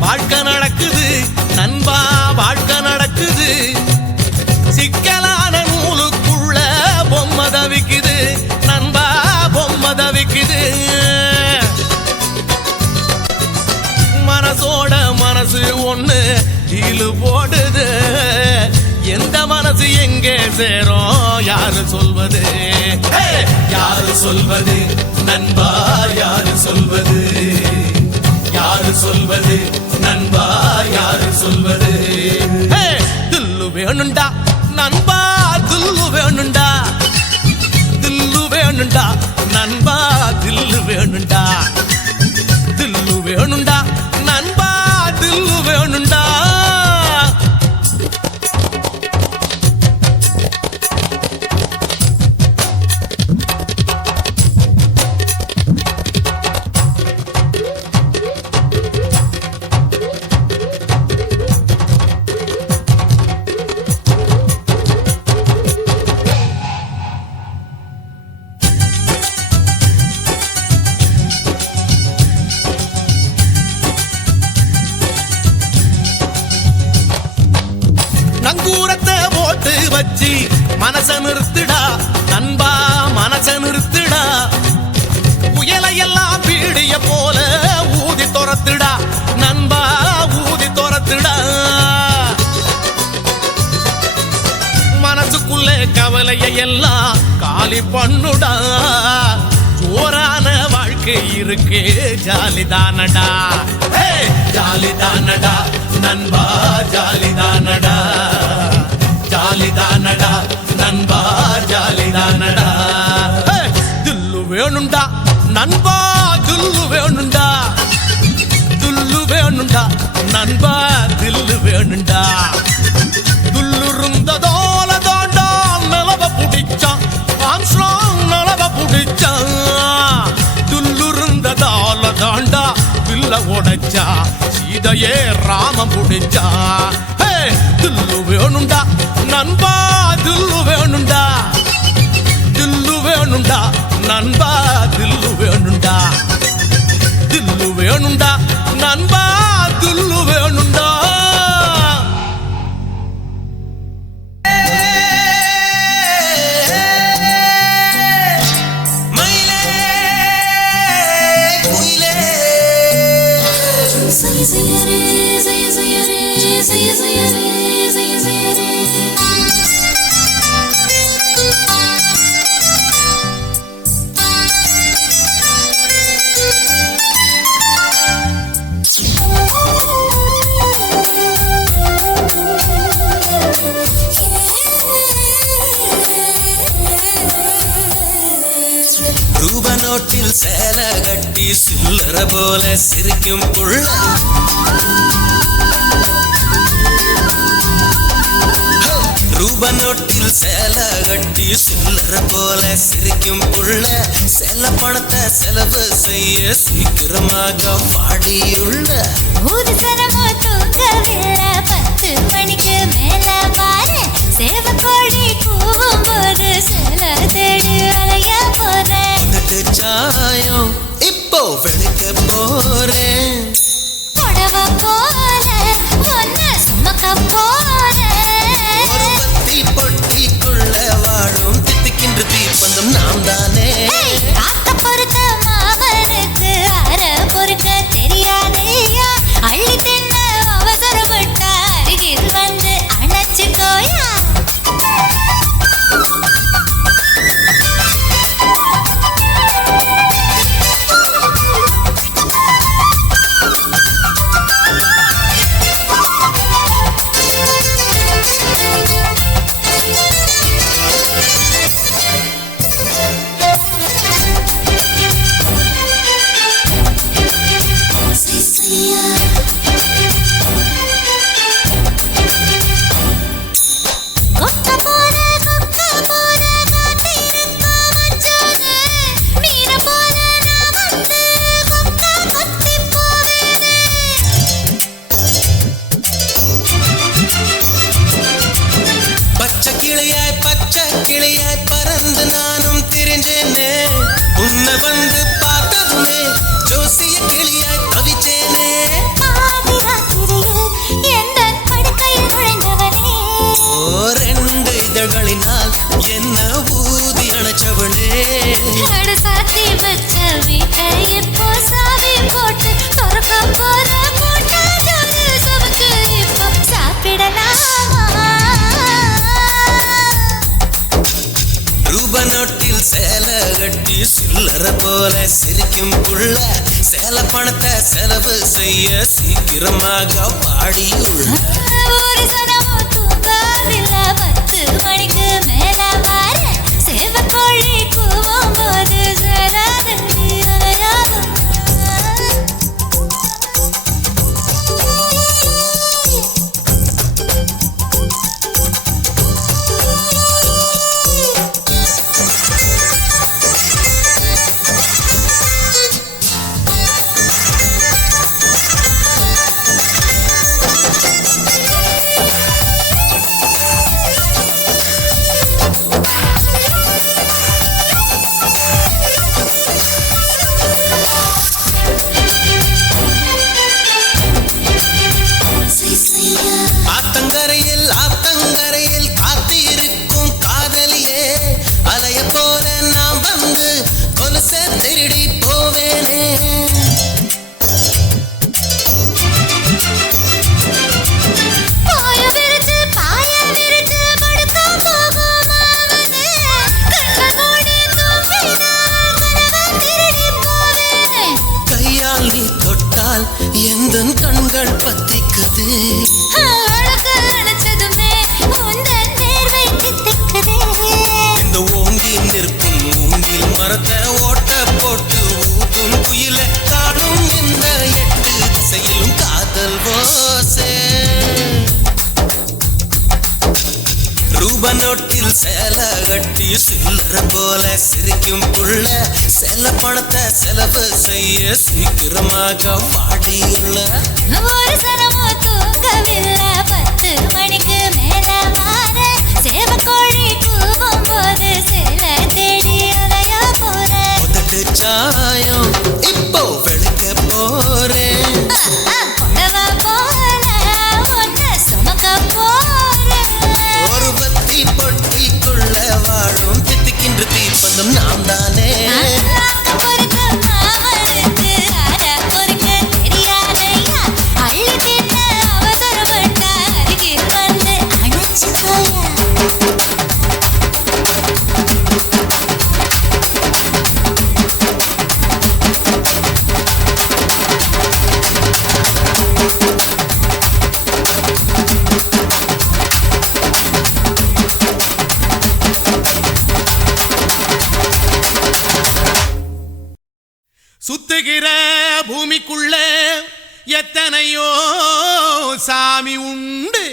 வாழ்க்கை நடக்குது நண்பா வாழ்க்கை நடக்குது சிக்கலான நூலுக்குள்ள பொம்மை தவிக்குது நண்பா பொம்மை தவிக்குது மனசோட மனசு ஒண்ணு டீலு போடுது எந்த மனசு எங்கே சேரும் யாரு சொல்வது யாரு சொல்வது நண்பா யாரு சொல்வது யாரு சொல்வது நண்பா யாரு சொல்வது தில்லு வேணுண்டா நண்பா தில்லு வேணுண்டா தில்லு வேணுண்டா நண்பா தில்லு வேணுண்டா தில்லு வேணுண்டா நண்பா தில்லு வேணுண்டா நங்கூரத்தை போட்டு வச்சு மனச நிறுத்துடா நண்பா மனச நிறுத்துடா புயலையெல்லாம் பீடிய போல ஊதி துரத்துடா நண்பா ஊதி துரத்துடா மனசுக்குள்ளே கவலையை எல்லாம் காலி பண்ணுடா ஜோரான வாழ்க்கை இருக்கு ஜாலிதானடா ஜாலிதானடா நண்பா ஜாலிதானடா ஜாலிதானடா நண்பா ஜாலிதானடா தில்லு வேணுண்டா நண்பா தில்லு வேணுண்டா தில்லு வேணுண்டா நண்பா தில்லு வேணுண்டா துல்லு இருந்ததோல தாண்டா நிலவ புடிச்சான் ஆம்ஸ்ட்ராங் நிலவ புடிச்சான் துல்லு இருந்ததால தாண்டா வில்ல உடைச்சா சீதையே ராமம் புடிச்சா தில்லு வேணுண்டா நண்பா தில்லு வேணுண்டா தில்லு வேணுண்டா நண்பா தில்லு வேணுண்டா தில்லு வேணுண்டா நண்பா தில்லு வேணுண்டா ரூப நோட்டில் சேல கட்டி சில்லற போல சிரிக்கும் புள்ள ரூபா நோட்டில் சேலை கட்டி சில்லற போல சிரிக்கும் புள்ள செல்ல பணத்தை செலவு செய்ய சீக்கிரமாக வாடியுள்ள ஒரு சனமோ தூங்கவில்லை 10 மணிக்கு மேல வாரு சேவக்கோழி கூவும் போது சில தேடி அலைய போறேன் வந்துட்டு சாயம் இப்போ வெளுக்க போறேன் புடவ போல ஒன்ன சுமக்க போறேன் ஒரு பத்தி பொட்டிக்குள்ள வாழும் தித்திக்கின்ற தீப்பந்தம் நாம் தானே காக்க பொறுத்த மாமனுக்கு அற பொறுக்க தெரியாதையா அள்ளி தின்ன அவசரப்பட்ட அருகில் வந்து அணைச்சுக்கோயா பச்சை கிளியாய் பறந்து நானும் திரிஞ்சேனே உன்னை வந்து பார்த்ததுமே ஜோசிய கிளியாய் தவிச்சேனே ரெண்டு இதழ்களினால் என்ன ஊதி அணைச்சவனே சாத்தி வச்ச வீட்டை இப்போ சாவி போட்டு திறக்க போற போட்டா சமைச்சு இப்போ சாப்பிடலாமா ரூபா நோட்டில் சேலை கட்டி சில்லற போல சிரிக்கும் புள்ள சேலை பணத்தை செலவு செய்ய சீக்கிரமாக வாடியுள்ள ஒரு சனமோ தூங்கவில்லை 10 மணிக்கு மேல வார சேவக்கோழி கூவும் போது சேராதண்டி அலையாதோ ஆத்தங்கரையில் காத்திருக்கும் காதலியே அலைய போல நான் வந்து கொலுச திருடி போவேனே கையால் நீ தொட்டால் எந்தன் கண்கள் பத்திக்குது இந்த ஓங்கி நிற்கும் மூங்கில் மரத்தை ஓட்ட போட்டு ஊதும் குயில காணும் இந்த 8 திசையிலும் காதல் ஓசை ரூபா நோட்டில் சேலை கட்டி சில்லற போல சிரிக்கும் புள்ள செல்ல பணத்தை செலவு செய்ய சீக்கிரமாக வாடியுள்ள ஒரு சனமோ தூங்கவில்லை 10 மணிக்கு மேல வார சேவக்கோழி கூவும் போது சில தேடி அலைய போறேன் முதட்டு சாயம் இப்போ வெளுக்க போறேன் புடவ போல ஒன்ன சுமக்க போறேன் ஒரு பத்தி பொட்டிக்குள்ள வாழும் தித்திக்கின்ற தீப்பந்தம் நாம் தானே பொறுத்த மாமனுக்கு அற பொறுக்க தெரியாதையா அள்ளி தின்ன அவசரப்பட்ட அருகில் வந்து அணைச்சுக்கோயா ஊருக்குள்ள எத்தனையோ சாமி உண்டு,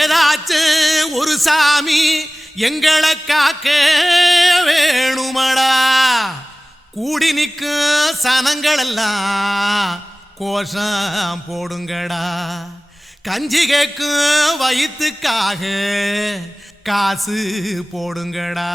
ஏதாச்சும் ஒரு சாமி எங்களை காக்க வேணுமடா. கூடி நிற்கும் சனங்களெல்லாம் கோஷம் போடுங்கடா. கஞ்சி கேக்கும் வயிற்றுக்காக காசு போடுங்கடா.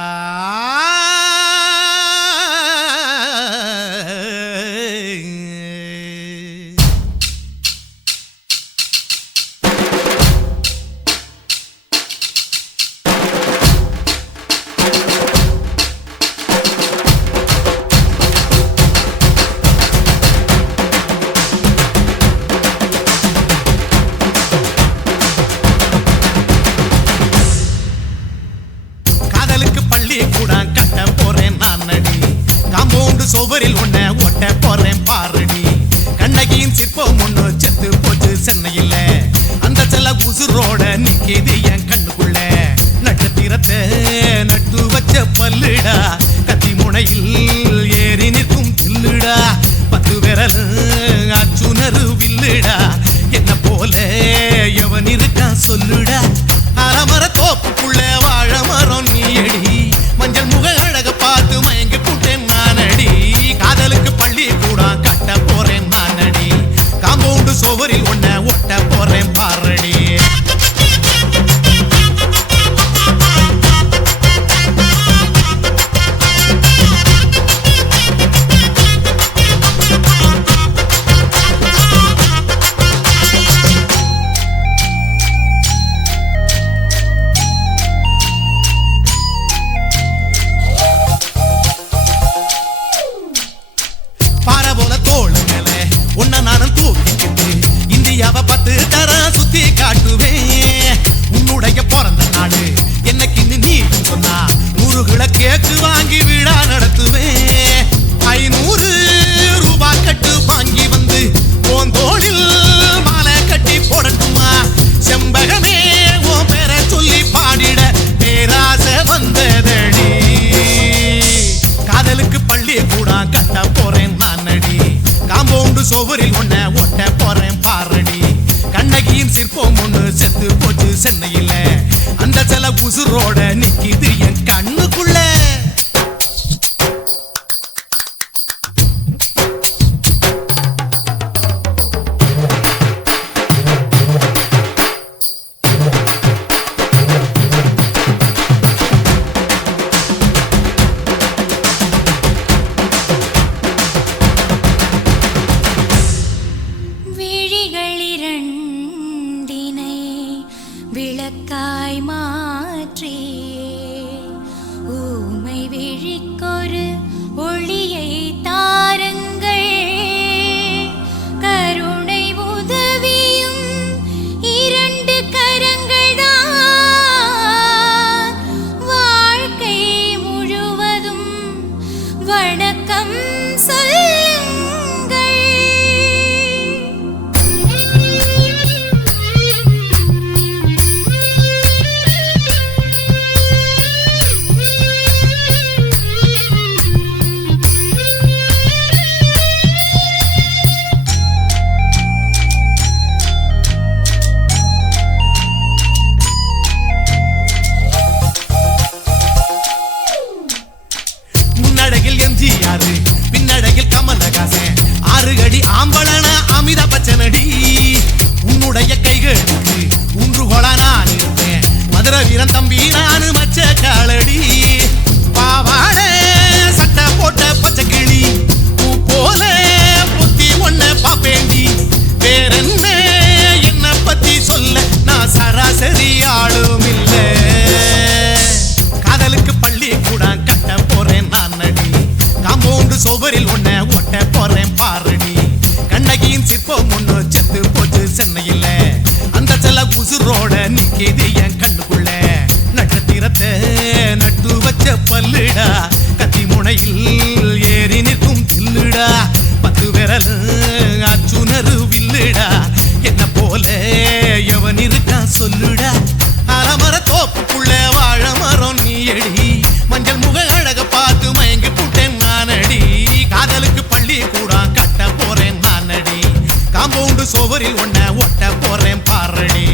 சோவரில் உன்னை ஒட்ட போறேன் பாருடி. கண்ணகியின் சிற்பம் ஒண்ணு செத்து போச்சு சென்னையில், அந்த செல்ல உசுரோட நிக்கிது என் கண்ணுக்குள்ள. நட்சத்திரத்தை நட்டு வச்ச பல்லுடா, கத்தி முனையில் ஏறி நிற்கும் தில்லுடா. 10 விரல் அச்சுணரு வில்லுடா, என்ன போல எவன் இருக்கா சொல்லுடா. அலமர தோப்புக்குள்ள வாழ மரம் நீயடி, மஞ்சள் முக அழக பார்த்து மயங்கி போட்டேன் நானடி. காதலுக்கு பள்ளி கூட கட்ட போறேன் நானடி, காம்பவுண்டு சோவரில் ஒன்ன ஒட்ட போறேன் பாரடி. இந்தியாவை 10 தர சுத்தி காட்டுவேன். உன்னுடைய பிறந்த நாடு என்னைக்கு நீ சொன்னா 100 கிலோ கேக்கு வாங்கி விழா நடத்துவேன். 500 ரூபாய் கட்டு வாங்கி வந்து போந்தோளில் மாலை கட்டி போடட்டுமா. செம்பகமே உன் பேரை சொல்லி பாடிட பேராசை வந்ததடி. காதலுக்கு பள்ளி கூட கட்ட போறேன் நானடி, காம்பவுண்டு சோவரில் ஒன்ன ஒட்ட போறேன் பாரடி. கண்ணகியின் சிற்பம் ஒண்ணு செத்து போச்சு சென்னையில், அந்த சில உசுரோட நிக்கிது என் கண்ணுக்குள்ள. விளக்காய் மாற்றி ஊமை விழிக்கொரு ஒளியை தாருங்கள். கருணை உதவியும் 2 கரங்கள் தான், வாழ்க்கை முழுவதும் வணக்கம் சொல்லுங்கள். முன்னழகில் எம்ஜிஆர், பின்னழகில் கமலஹாசன், 6 அடி ஆம்பளன அமிதாப் பச்சனடி. உன்னுடைய கைகளுக்கு ஊன்றுகோல நான் இருப்பேன், மதுரை வீரன் தம்பி நான் மச்ச காலடி. பாவாட சட்டை போட்ட பச்சை கிளி பூ போல பொத்தி ஒன்ன பாப்பேண்டி. வேறென்ன என்ன பத்தி சொல்ல நான் சராசரி ஆளும் இல்ல. காதலுக்கு பள்ளி கூட கட்ட போறேன் நானடி, காம்பவுண்டு சோவரில் ஒன்ன ஒட்ட போறேன் பாரடி. கண்ணகியின் சிற்பம் ஒண்ணு செத்து போச்சு சென்னையில், அந்த செல்ல உசுரோட நிக்கிது என் கண்ணுக்குள்ள. நட்சத்திரத்தை நட்டு வச்ச பல்லுடா, கத்தி முனையில் ஏறி நிற்கும் தில்லுடா. 10 விரல் அச்சுணரு வில்லுடா, என்ன போல எவன் இருக்கா சொல்லுடா. அலமர தோப்புக்குள்ள வாழ மரம் நீயடி, மஞ்சள் முக அழக பார்த்து மயங்கி போட்டேன் நானடி. காதலுக்கு பள்ளி கூட கட்ட போறேன் நான். நடு சோவரில் ஒன்ன ஒட்ட போறேன் பாரடி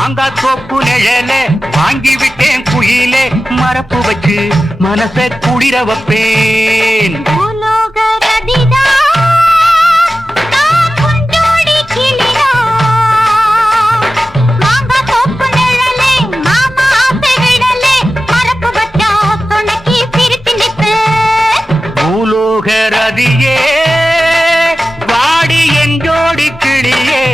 மாங்காய் தோப்பு நிழலே வாங்கி விட்டேன் குயிலே மரப்பு வச்சு மனசை குளிர வைப்பேன். பூலோகரதியே வாடி என் ஜோடி கிளியே.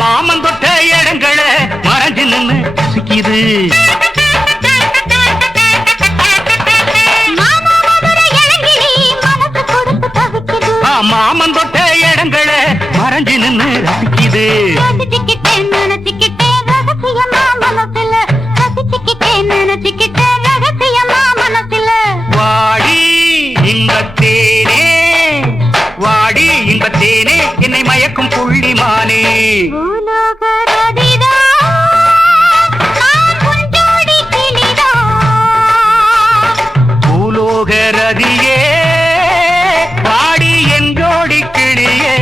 மாமன் தொட்ட இடங்களை மறைஞ்சு நின்னு சிக்கிது. மாமன் தொட்ட இடங்களை மறைஞ்சு நின்னு ரசிக்குது. வாடி இன்பத்தேனே வாடி இன்பத்தேனே என்னை மயக்கும் புள்ளிமானே. பூலோகரதியே வாடி என் ஜோடி கிளியே.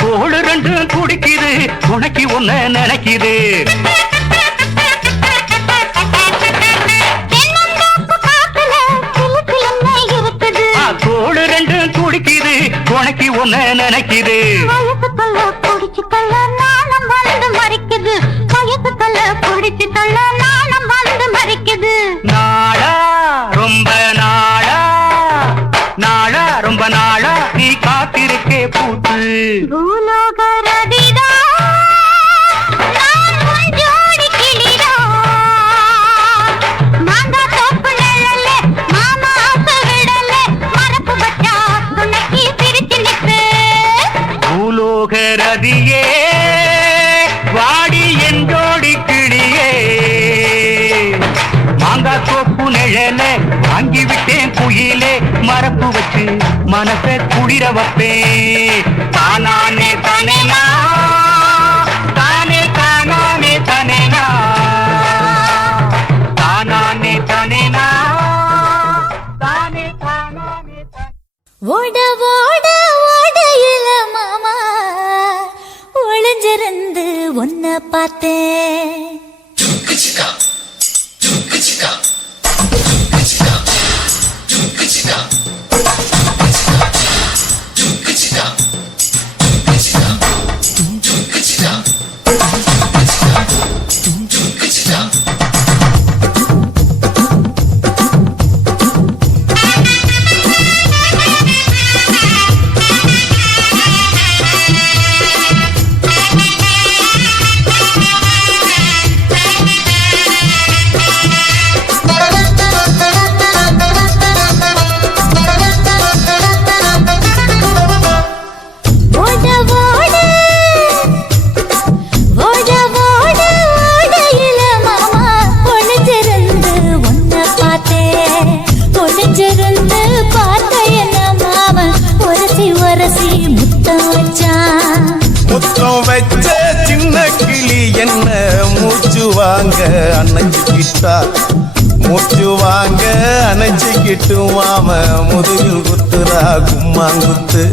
தோளு ரெண்டு குடிக்குது உனக்கு ஒன்ன நினைக்குது. தோளு ரெண்டு குடிக்குது உனக்கு ஒன்ன நினைக்குது. நாளா ரொம்ப நாளா நாளா ரொம்ப நாளா நீ காத்திருக்கே பூத்து. பூலோகரதியே வாடி என் ஜோடி கிளியே. மாங்காய் தோப்பு நிழலே வாங்கி விட்டேன் குயிலே மரப்பு வச்சு மனசை குளிர வைப்பேன். தானானே தானேனா தானே தானானே தானேனா தானானே தானேனா தானே தானானே. ஓட ஓட ஓடையில மாமா ஒளிஞ்சிருந்து உன்னை பார்த்தேன். முத்தம் வச்ச சின்ன கிளி என்ன மூச்சு வாங்க அணைச்சிக்கிட்டா மூச்சு வாங்க அணைச்சிக்கிட்டு மாம முதுகில் குத்துறா கும்மாங்குத்து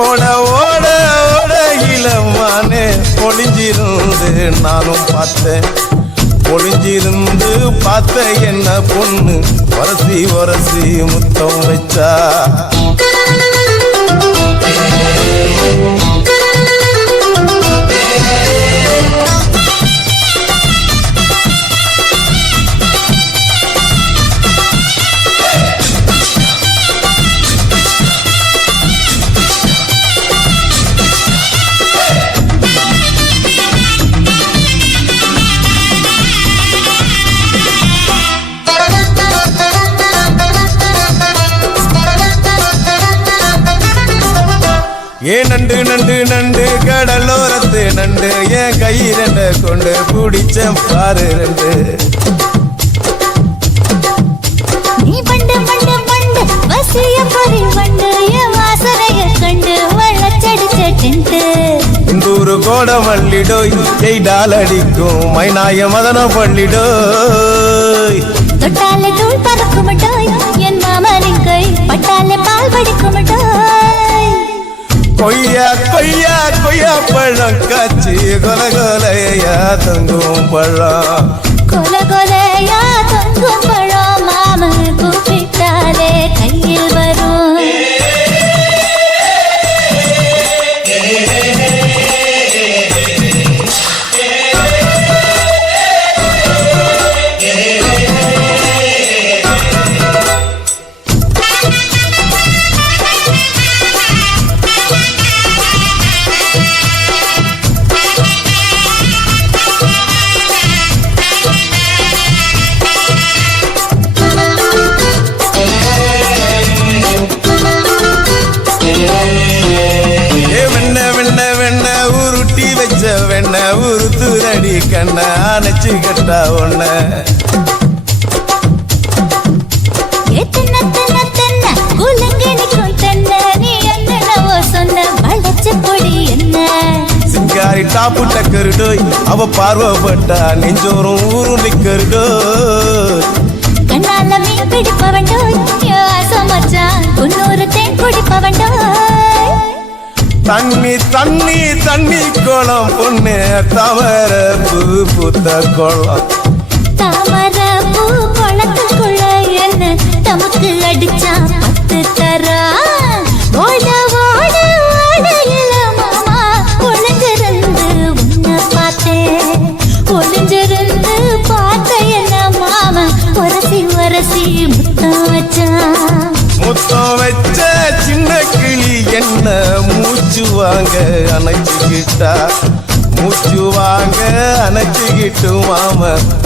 ஓட ஓட ஓட இளமானே ஒளிஞ்சிருந்து நானும் பார்த்தேன். ஒளிஞ்சிருந்து பார்த்த என்ன பொண்ணு வரசி வரசி முத்தம் வச்சா. ஏன் நண்டு நண்டு நண்டு கடலோரத்து நண்டு என் கை ரெண்ட கொண்டு பிடிச்சேன் பாரு ரெண்டு. நீ பண்டு பண்டு பண்டு வசிய பொறி வண்டு என் வாசனைய கண்டு வள்ளச்சடிச்ச டென்ட். இந்தூரு கோட மல்லிடோய் ஜெய்டால் அடிக்கும் மைனாய மதன பள்ளிடோய். தொட்டாலே தூள் பறக்குமட்டோய் என் மாமனின் கை பட்டாலே பால் வடிக்குமட்டோய். கொய்யா கொய்யா கொய்யா பழம் காய்ச்சி கொல கொலையா தங்கும் பழம். கொல கொலையா தொங்கும் பழம் மாமன் கூப்பிட்டாலே கையில் வரும். வெண்ண உருத்துரடி கண்ண அணைச்சு கட்டா ஒண்ண. சிங்காரி டாப்பு டக்கருடோய் அவ பார்வப்பட்டா நெஞ்சோறும் ஊரும் நிக்கருடோய். கண்ணால மீன் பிடிப்பவண்டோய் ஆசமச்சான் குன்னூறு தேன் குடிப்பவண்டோய். தண்ணி தண்ணி தண்ணி கோலம் பொண்ணு தாமர பூ பூத்த கோலம். தாமர பூ குளத்துக்குள்ள என்ன தமக்கு அடிச்சா 10 தரா. ஓட ஓட ஓடையில மாமா ஒளிஞ்சிருந்து உன்னை பார்த்தேன். ஒளிஞ்சிருந்து பார்த்த என்ன மாமா உரசி உரசி முத்தம் வச்சான். முத்தம் வச்ச சின்ன கிளி என்ன மூச்சு வாங்க அணைச்சுக்கிட்டா. மூச்சு வாங்க அணைச்சுக்கிட்டு மாம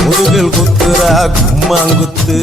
முதுகில் குத்துரா கும்மாங்குத்து.